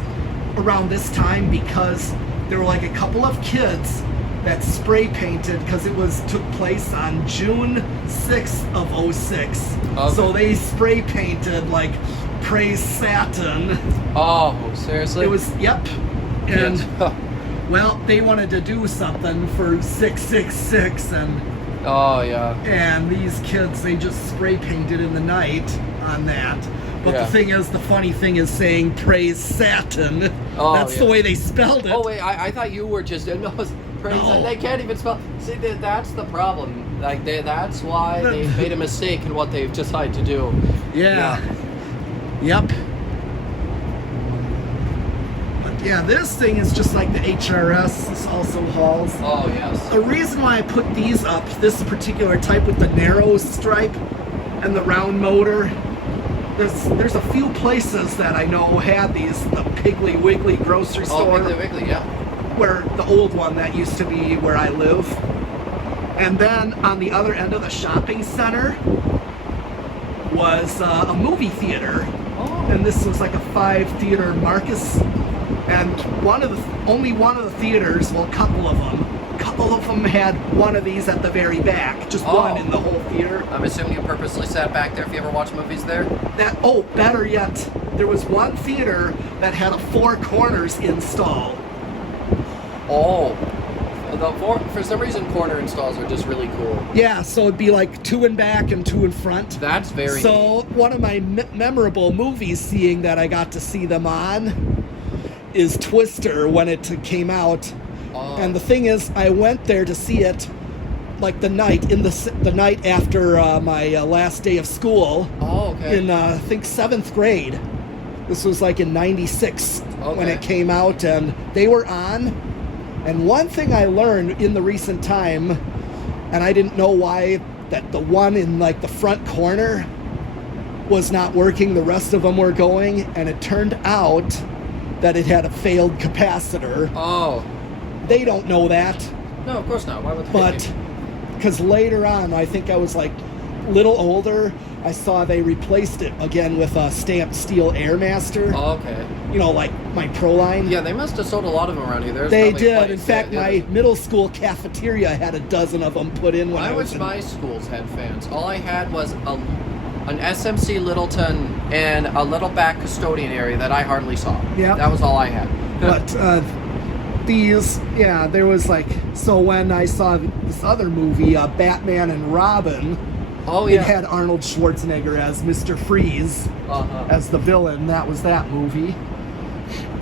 around this time because there were like a couple of kids that spray painted because took place on June 6th of '06. Okay. So they spray painted like praise Satan. Oh, seriously? It was, yep. And Yes. well, they wanted to do something for 666 and Oh yeah. And these kids, they just spray painted in the night on that. But Yeah. the thing is, the funny thing is saying praise Satan. Oh, That's yeah. the way they spelled it. Oh wait, I thought you were just no. Praise. No. They can't even spell. See, that's the problem. Like that's why they made a mistake in what they've decided to do. Yeah. Yep. But yeah, this thing is just like the HRS. This also hauls. Oh yes. The reason why I put these up, this particular type with the narrow stripe and the round motor, there's a few places that I know had these. The Piggly Wiggly grocery store. Oh, Piggly Wiggly, yeah. Where the old one that used to be where I live. And then on the other end of the shopping center was a movie theater. Oh. And this was like a 5-theater Marcus. And only one of the theaters, well, a couple of them had one of these at the very back. Just one in the whole theater. I'm assuming you purposely sat back there if you ever watch movies there? Better yet, there was one theater that had a 4 corners install. Oh. For some reason, corner installs are just really cool. Yeah, so it'd be like 2 in back and 2 in front. That's very So one of my memorable movies seeing that I got to see them on is Twister when it came out. Oh. And the thing is, I went there to see it like the night after my last day of school. Oh, okay. In I think 7th grade. This was like in '96 when Okay. it came out, and they were on. And one thing I learned in the recent time, and I didn't know why, that the one in like the front corner was not working, the rest of them were going, and it turned out that it had a failed capacitor. Oh. They don't know that, No, of course not. Why would they? but because later on, I think I was like a little older, I saw they replaced it again with a stamped steel Airmaster. Oh, okay. You know, like my Proline. Yeah, they must have sold a lot of them around here. They did. In fact, my middle school cafeteria had a dozen of them put in when I was in. my schools had fans. All I had was an SMC Littleton and a little back custodian area that I hardly saw. Yeah. That was all I had. But these, yeah, there was like, so when I saw this other movie, Batman and Robin, Oh, it yeah. had Arnold Schwarzenegger as Mr. Freeze, Uh-huh. as the villain. That was that movie.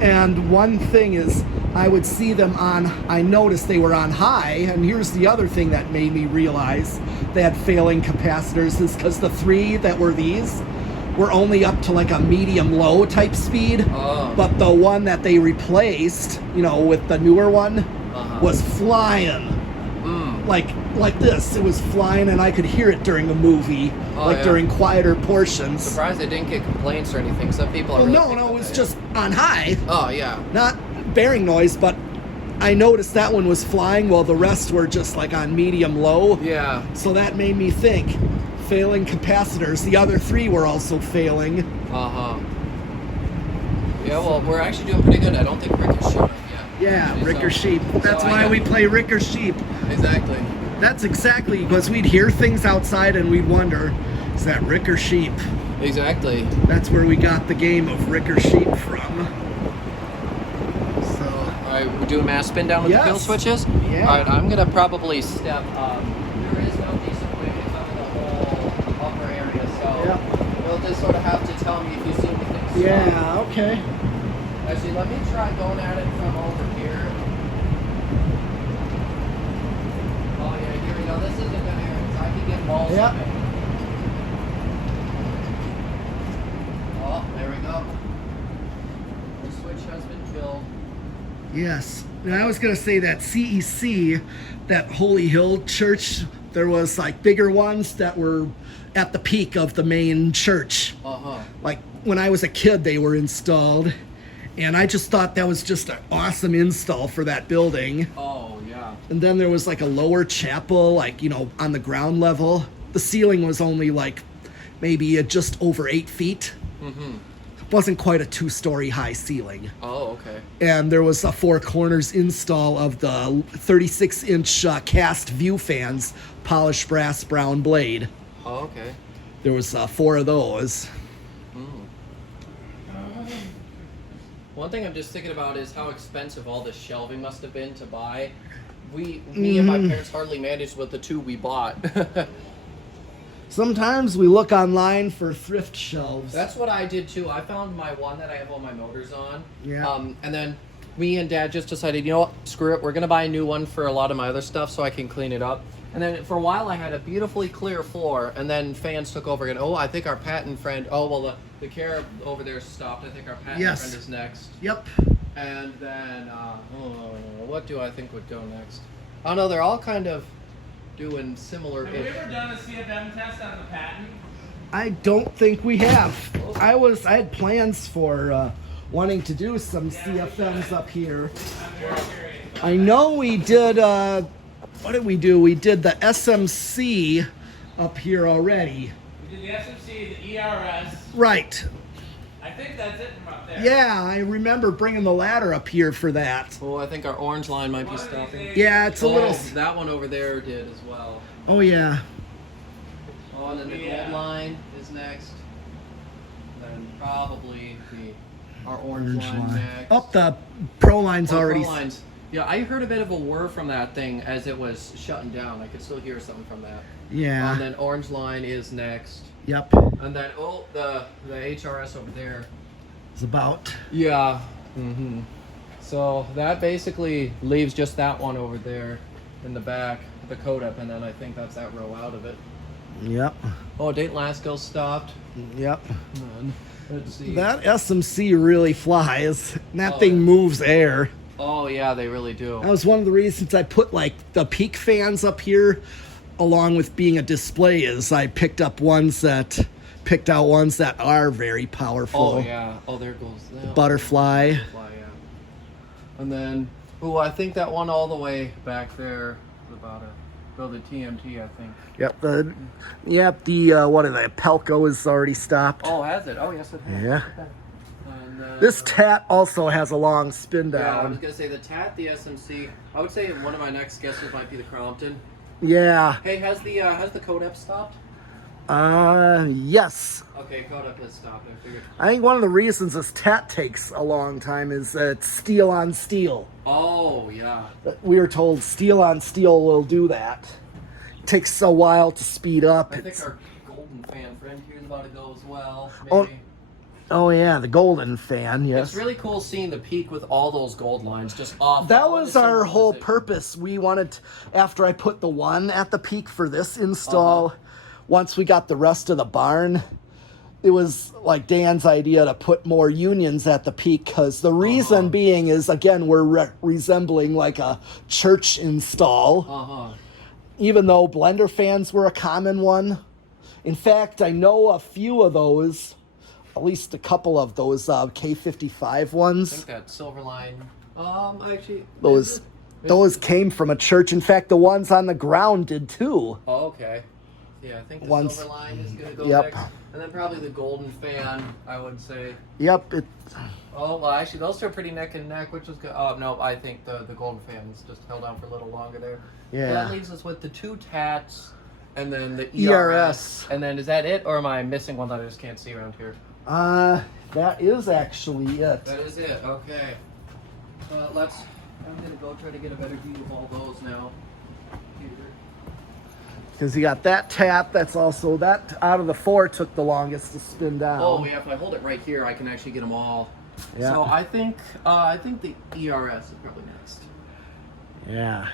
And one thing is, I would see them on, I noticed they were on high, and here's the other thing that made me realize they had failing capacitors, is because the 3 that were these were only up to like a medium-low type speed, Oh. but the one that they replaced, you know, with the newer one, Uh-huh. was flying. Like this, it was flying, and I could hear it during a movie, Oh, like yeah. during quieter portions. Surprised they didn't get complaints or anything. Some people are Well, really no, picky it about was that, just on high, Oh, yeah. not bearing noise, but I noticed that one was flying while the rest were just like on medium low. Yeah. So that made me think, failing capacitors. The other 3 were also failing. Uh-huh. Yeah, well, we're actually doing pretty good. I don't think Rick has showed up yet. Yeah, Actually, Rick or so- Sheep. That's so I why got- we play Rick or Sheep. Exactly. That's exactly, because we'd hear things outside and we'd wonder, is that Rick or Sheep? Exactly. That's where we got the game of Rick or Sheep from. So, All right, we're doing mass spin down with Yes. the kill switches. Yeah. All right, I'm gonna probably step. There is no decent way to cover the whole upper area, so Yeah. you'll just sort of have to tell me if you see anything. strong. yeah, okay. Actually, let me try going at it from over here. Oh yeah, here we go. This is a good area. 'Cause I can get balls Yeah. of it. Oh, there we go. The switch has been killed. Yes. And I was going to say that CEC, that Holy Hill Church, there was like bigger ones that were at the peak of the main church. Uh-huh. Like when I was a kid, they were installed. And I just thought that was just an awesome install for that building. Oh, yeah. And then there was like a lower chapel, like, you know, on the ground level. The ceiling was only like maybe just over 8 feet. Mm-hmm. It wasn't quite a 2-story high ceiling. Oh, okay. And there was a 4 corners install of the 36-inch cast view fans, polished brass brown blade. Oh, okay. There was 4 of those. One thing I'm just thinking about is how expensive all this shelving must have been to buy. me and my parents hardly managed with the 2 we bought. Sometimes we look online for thrift shelves. That's what I did too. I found my one that I have all my motors on. Yeah. And then me and Dad just decided, you know what, screw it. We're going to buy a new one for a lot of my other stuff so I can clean it up. And then for a while I had a beautifully clear floor, and then fans took over again. Oh, I think our patent friend, the Cara over there stopped. I think our patent friend is next. Yep. And then, what do I think would go next? Oh no, they're all kind of doing similar. Have we ever done a CFM test on the patent? I don't think we have. I had plans for wanting to do some CFMs up here. I know we did, what did we do? We did the SMC up here already. We did the SMC, the ERS. Right. I think that's it from up there. Yeah, I remember bringing the ladder up here for that. Oh, I think our orange line might be stopping. Yeah, it's a little... That one over there did as well. Oh, yeah. Oh, and then the gold line is next. And then probably our orange line next. Oh, the Pro line's already... Pro lines. Yeah, I heard a bit of a whir from that thing as it was shutting down. I could still hear something from that. Yeah. And then orange line is next. Yep. And then, the HRS over there. It's about... Yeah. Mm-hmm. So that basically leaves just that one over there in the back, the code up, and then I think that's that row out of it. Yep. Oh, Dayton Lasco stopped. Yep. Let's see. That SMC really flies. That thing moves air. Oh, yeah, they really do. That was one of the reasons I put, like, the peak fans up here, along with being a display, is I picked out ones that are very powerful. Oh, yeah. Oh, there goes that. Butterfly. Butterfly, yeah. And then, I think that one all the way back there is about the TMT, I think. Yep. The what are they? Pelco is already stopped. Oh, has it? Oh, yes, it has. Yeah. And, This TAT also has a long spin yeah, I down. was going to say the TAT, the SMC. I would say one of my next guesses might be the Crompton. Yeah. Hey, has the Codep stopped? Yes. Okay, Codep has stopped. I figured. I think one of the reasons this TAT takes a long time is it's steel on steel. Oh, yeah. We were told steel on steel will do that. It takes a while to speed up. I think our golden fan friend here is about to go as well. Oh, Maybe. Oh yeah, the golden fan, yes. It's really cool seeing the peak with all those gold lines just off. That was our whole purpose. We wanted, after I put the one at the peak for this install, once we got the rest of the barn, it was like Dan's idea to put more unions at the peak, because the reason being is, again, we're resembling like a church install. Even though blender fans were a common one. In fact, I know a few of those, at least a couple of those K55 ones. I think that silver line. Actually, those came from a church. In fact, the ones on the ground did too. Oh, okay. Yeah, I think the silver line is gonna go next, and then probably the golden fan, I would say. Yep. Oh well, actually, those two are pretty neck and neck, which is good. Oh no, I think the golden fan's just held on for a little longer there. Yeah. So that leaves us with the 2 TATs, and then the ERS. And then is that it, or am I missing one that I just can't see around here? That is actually it. That is it. Okay. I'm gonna go try to get a better view of all those now. Because you got that tap. That's also that out of the 4 took the longest to spin down. Oh yeah, if I hold it right here, I can actually get them all. Yeah. So I think the ERS is probably next. Yeah.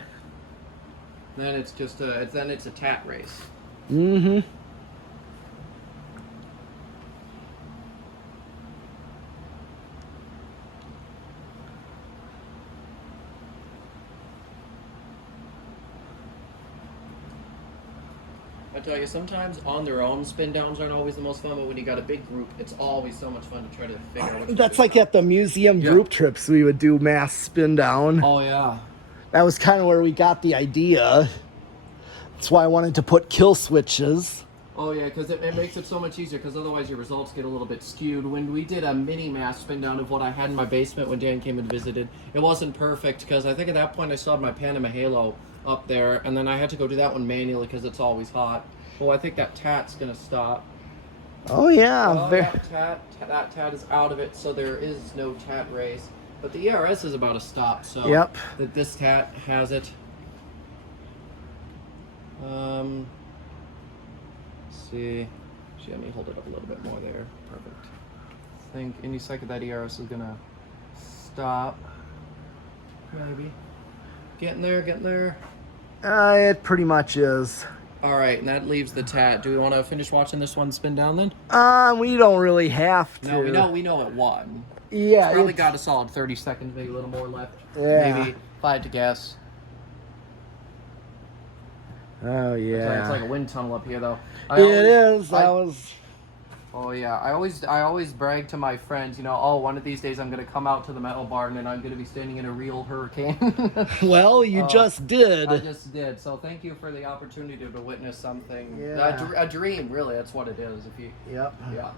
Then it's just it's a TAT race. Mm-hmm. I tell you, sometimes on their own spin downs aren't always the most fun, but when you got a big group, it's always so much fun to try to figure out. That's like at the museum group trips, we would do mass spin down. Oh yeah. That was kind of where we got the idea. That's why I wanted to put kill switches. Oh yeah, because it makes it so much easier, because otherwise your results get a little bit skewed. When we did a mini mass spin down of what I had in my basement when Dan came and visited, it wasn't perfect, because I think at that point I still had my Panama Halo up there, and then I had to go do that one manually because it's always hot. Well, I think that TAT's gonna stop. Oh yeah. Oh, that TAT is out of it, so there is no TAT race. But the ERS is about to stop, so Yep. that this TAT has it. Let's see. Let me hold it up a little bit more there. Perfect. I think any second that ERS is gonna stop. Maybe. Getting there. It pretty much is. All right, and that leaves the tat. Do we want to finish watching this one spin down then? We don't really have to. No, we know it won. Yeah. It's probably got a solid 30 seconds, maybe a little more left. Yeah. Maybe, if I had to guess. Oh yeah. It's like a wind tunnel up here, though. Oh yeah, I always brag to my friends, one of these days I'm gonna come out to the metal barn and I'm gonna be standing in a real hurricane. Well, you just did. I just did. So thank you for the opportunity to witness something. Yeah. A dream, really. That's what it is. Yep. Yeah.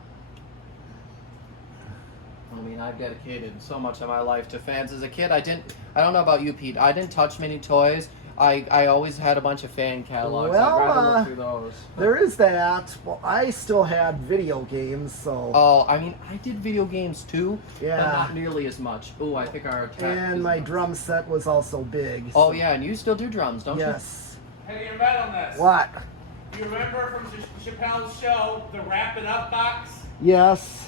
I mean, I've dedicated so much of my life to fans. As a kid, I don't know about you, Pete. I didn't touch many toys. I always had a bunch of fan catalogs. Well, I'd rather look through those. There is that. Well, I still had video games, so. Oh, I mean, I did video games too, Yeah. but not nearly as much. Oh, I think our attack And is my enough. drum set was also big. Oh so- yeah, and you still do drums, don't you? Yes. Hey, you bet on this. What? You remember from Chappelle's show, the Wrap It Up box? Yes.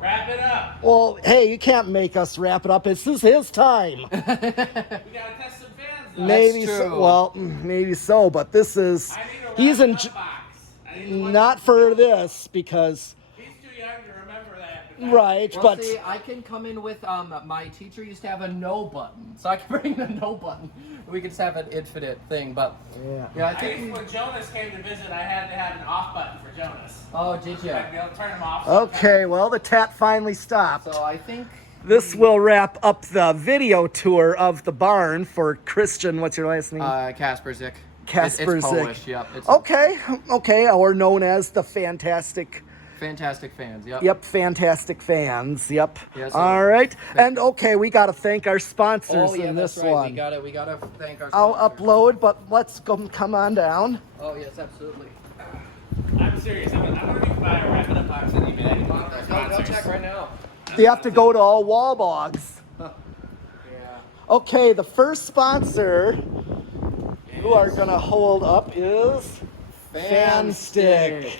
Wrap it up. Well, hey, you can't make us wrap it up. This is his time. We gotta test some fans though. Maybe true. so. Well, maybe so, but this is. I need a Wrap He's It in. Up box. I need one Not for this because. He's too young to remember that. Right, Well, but. see, I can come in with my teacher used to have a no button, so I can bring the no button. We could just have an infinite thing, but Yeah. I I think. used, when Jonas came to visit, I had to have an off button for Jonas. Oh, did you? I'd be able to turn him off. Okay, well, the tat finally stopped. So I think. This will wrap up the video tour of the barn for Christian. What's your last name? Kasperzik. Kasperzik. It's Polish. Yep. It's Okay, or known as the FanTastic. FanTastic fans. Yep. Yep, FanTastic fans. Yep. Yeah, so All right, and okay, we got to thank our sponsors Oh yeah, in that's this right. one. We gotta thank our. I'll sponsors. upload, but let's come on down. Oh yes, absolutely. I'm serious. I'm gonna be buy a Wrap It Up box any minute. I'll check right now. You have to go to all wall bogs. Yeah. Okay, the first sponsor who are gonna hold up is FanStick.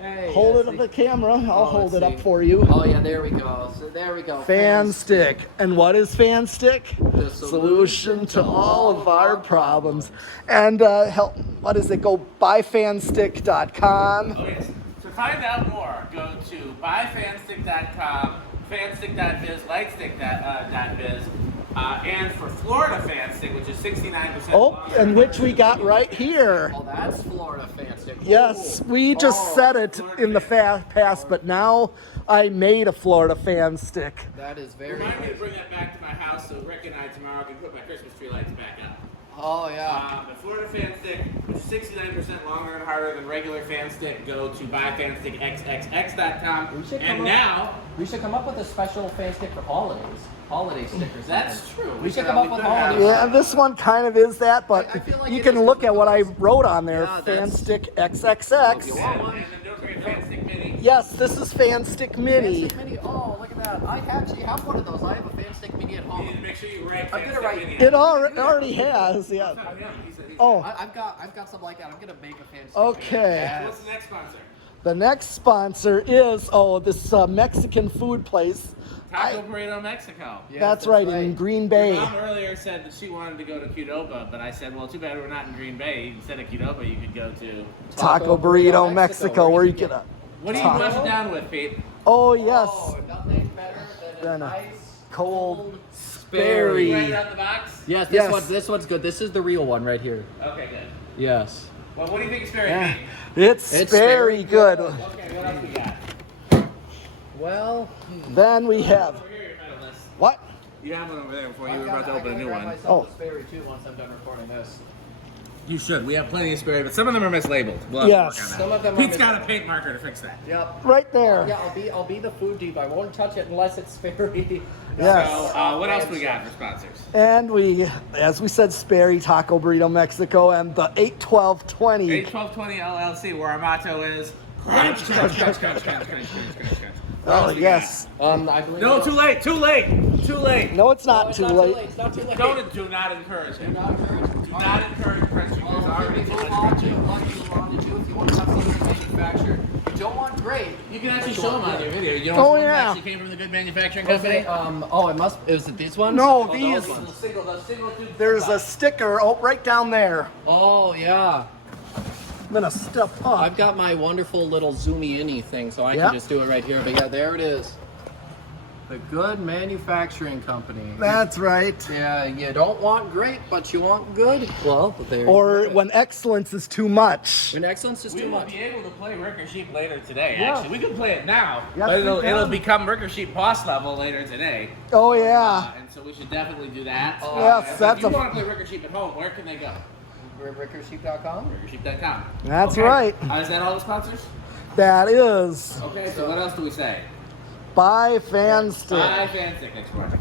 Hey, Hold yeah, it up see. the camera. I'll hold let's it up see. for you. Oh yeah, there we go. So there we go. FanStick. And what is FanStick? The Solution to all of our problems. And what does it go? Buyfanstick.com. Oh yes. To find out more, go to buyfanstick.com, fanstick.biz, lightstick.biz, and for Florida FanStick, which is 69%. Oh, longer. and which we got right here. Oh, that's Florida FanStick. Yes, we just said it in the past, but now I made a Florida FanStick. That is very. Remind me to bring that back to my house so Rick and I tomorrow can put my Christmas tree lights back up. Oh yeah. The Florida FanStick, which is 69% longer and harder than regular FanStick, go to buyfanstickxxx.com. We should come up with a special FanStick for holidays. Holiday stickers. That's true. We should come up with holiday. Yeah, this one kind of is that, but I feel like you it can is look good at what I because- wrote on there, Yeah, that's- FanStick If you XXX. want one. And then don't forget FanStick Mini. Yes, this is FanStick Mini. FanStick Mini. Oh, look at that. I actually have one of those. I have a FanStick Mini at You home. need to make sure you write I'm gonna FanStick write- Mini. It already has, yeah. Oh, I've got something like that. I'm gonna make a FanStick Okay. Mini. What's the next sponsor? the next sponsor is, this Mexican food place. Taco Burrito Mexico. Yes, That's right, in Green Your Bay. mom earlier said that she wanted to go to Qdoba, but I said, well, too bad we're not in Green Bay. Instead of Qdoba, you could go to... Taco Burrito Mexico, where you get a... What are you Taco. brushing down with, Pete? Oh, yes. Oh, nothing better than Then a a nice cold Sperry. You write it on the box? Yes, Yes. this one's good. This is the real one right here. Okay, good. Yes. Well, what do you think is very Yeah. Pete? It's It's very very good. good. Okay, what else we got? Well, Then we have... Over here, your metal list. What? You have one over there before you I've were got- about to I open a gotta new grab one. myself Oh. a Sperry too once I'm done recording this. You should. We have plenty of Sperry, but some of them are mislabeled. We'll have Yes. to work on Some that. of them Pete's are got a paint marker to fix that. Yep. Right there. Yeah, I'll be the food deep. I won't touch it unless it's Sperry. Yes. So, what else we got for sponsors? And we, as we said, Sperry, Taco Burrito Mexico, and the 81220. 81220 LLC, where our motto is crunch, crunch, crunch, crunch, crunch, crunch, crunch, crunch, crunch. What else you yes. I believe. No, too late. Too late. Too late. No, it's No, not it's too not late. Too late. It's not too late. Do not encourage it. Do not encourage. Do not encourage French Well, There's already too move much. on to what you want to do if you want to have something manufactured. You don't want great. You can actually But you show them want on good. your video. You know Oh, which ones yeah. actually came from the good manufacturing Was company? it, it must. Is it these ones? No, Oh, these. those ones. The single tube. There's a sticker right down there. Oh yeah. I'm gonna step up. I've got my wonderful little zoomy in-y thing, so I Yep. can just do it right here. But yeah, there it is. The Good Manufacturing Company. That's right. Yeah, you don't want great, but you want good. Well, there. Or you go. when excellence is too much. when excellence is We too will much. be able to play Ricker Sheep later today, Yeah. actually. We can play it now, Yes, but we it'll can. become Ricker Sheep boss level later today. Oh yeah. And so we should definitely do that. Yes, if that's you a- want to play Ricker Sheep at home, where can they go? RickerSheep.com. RickerSheep.com. That's Okay. right. Is that all the sponsors? That is Okay, so what else do we say? by FanTastic. Bye, FanTastic next Friday.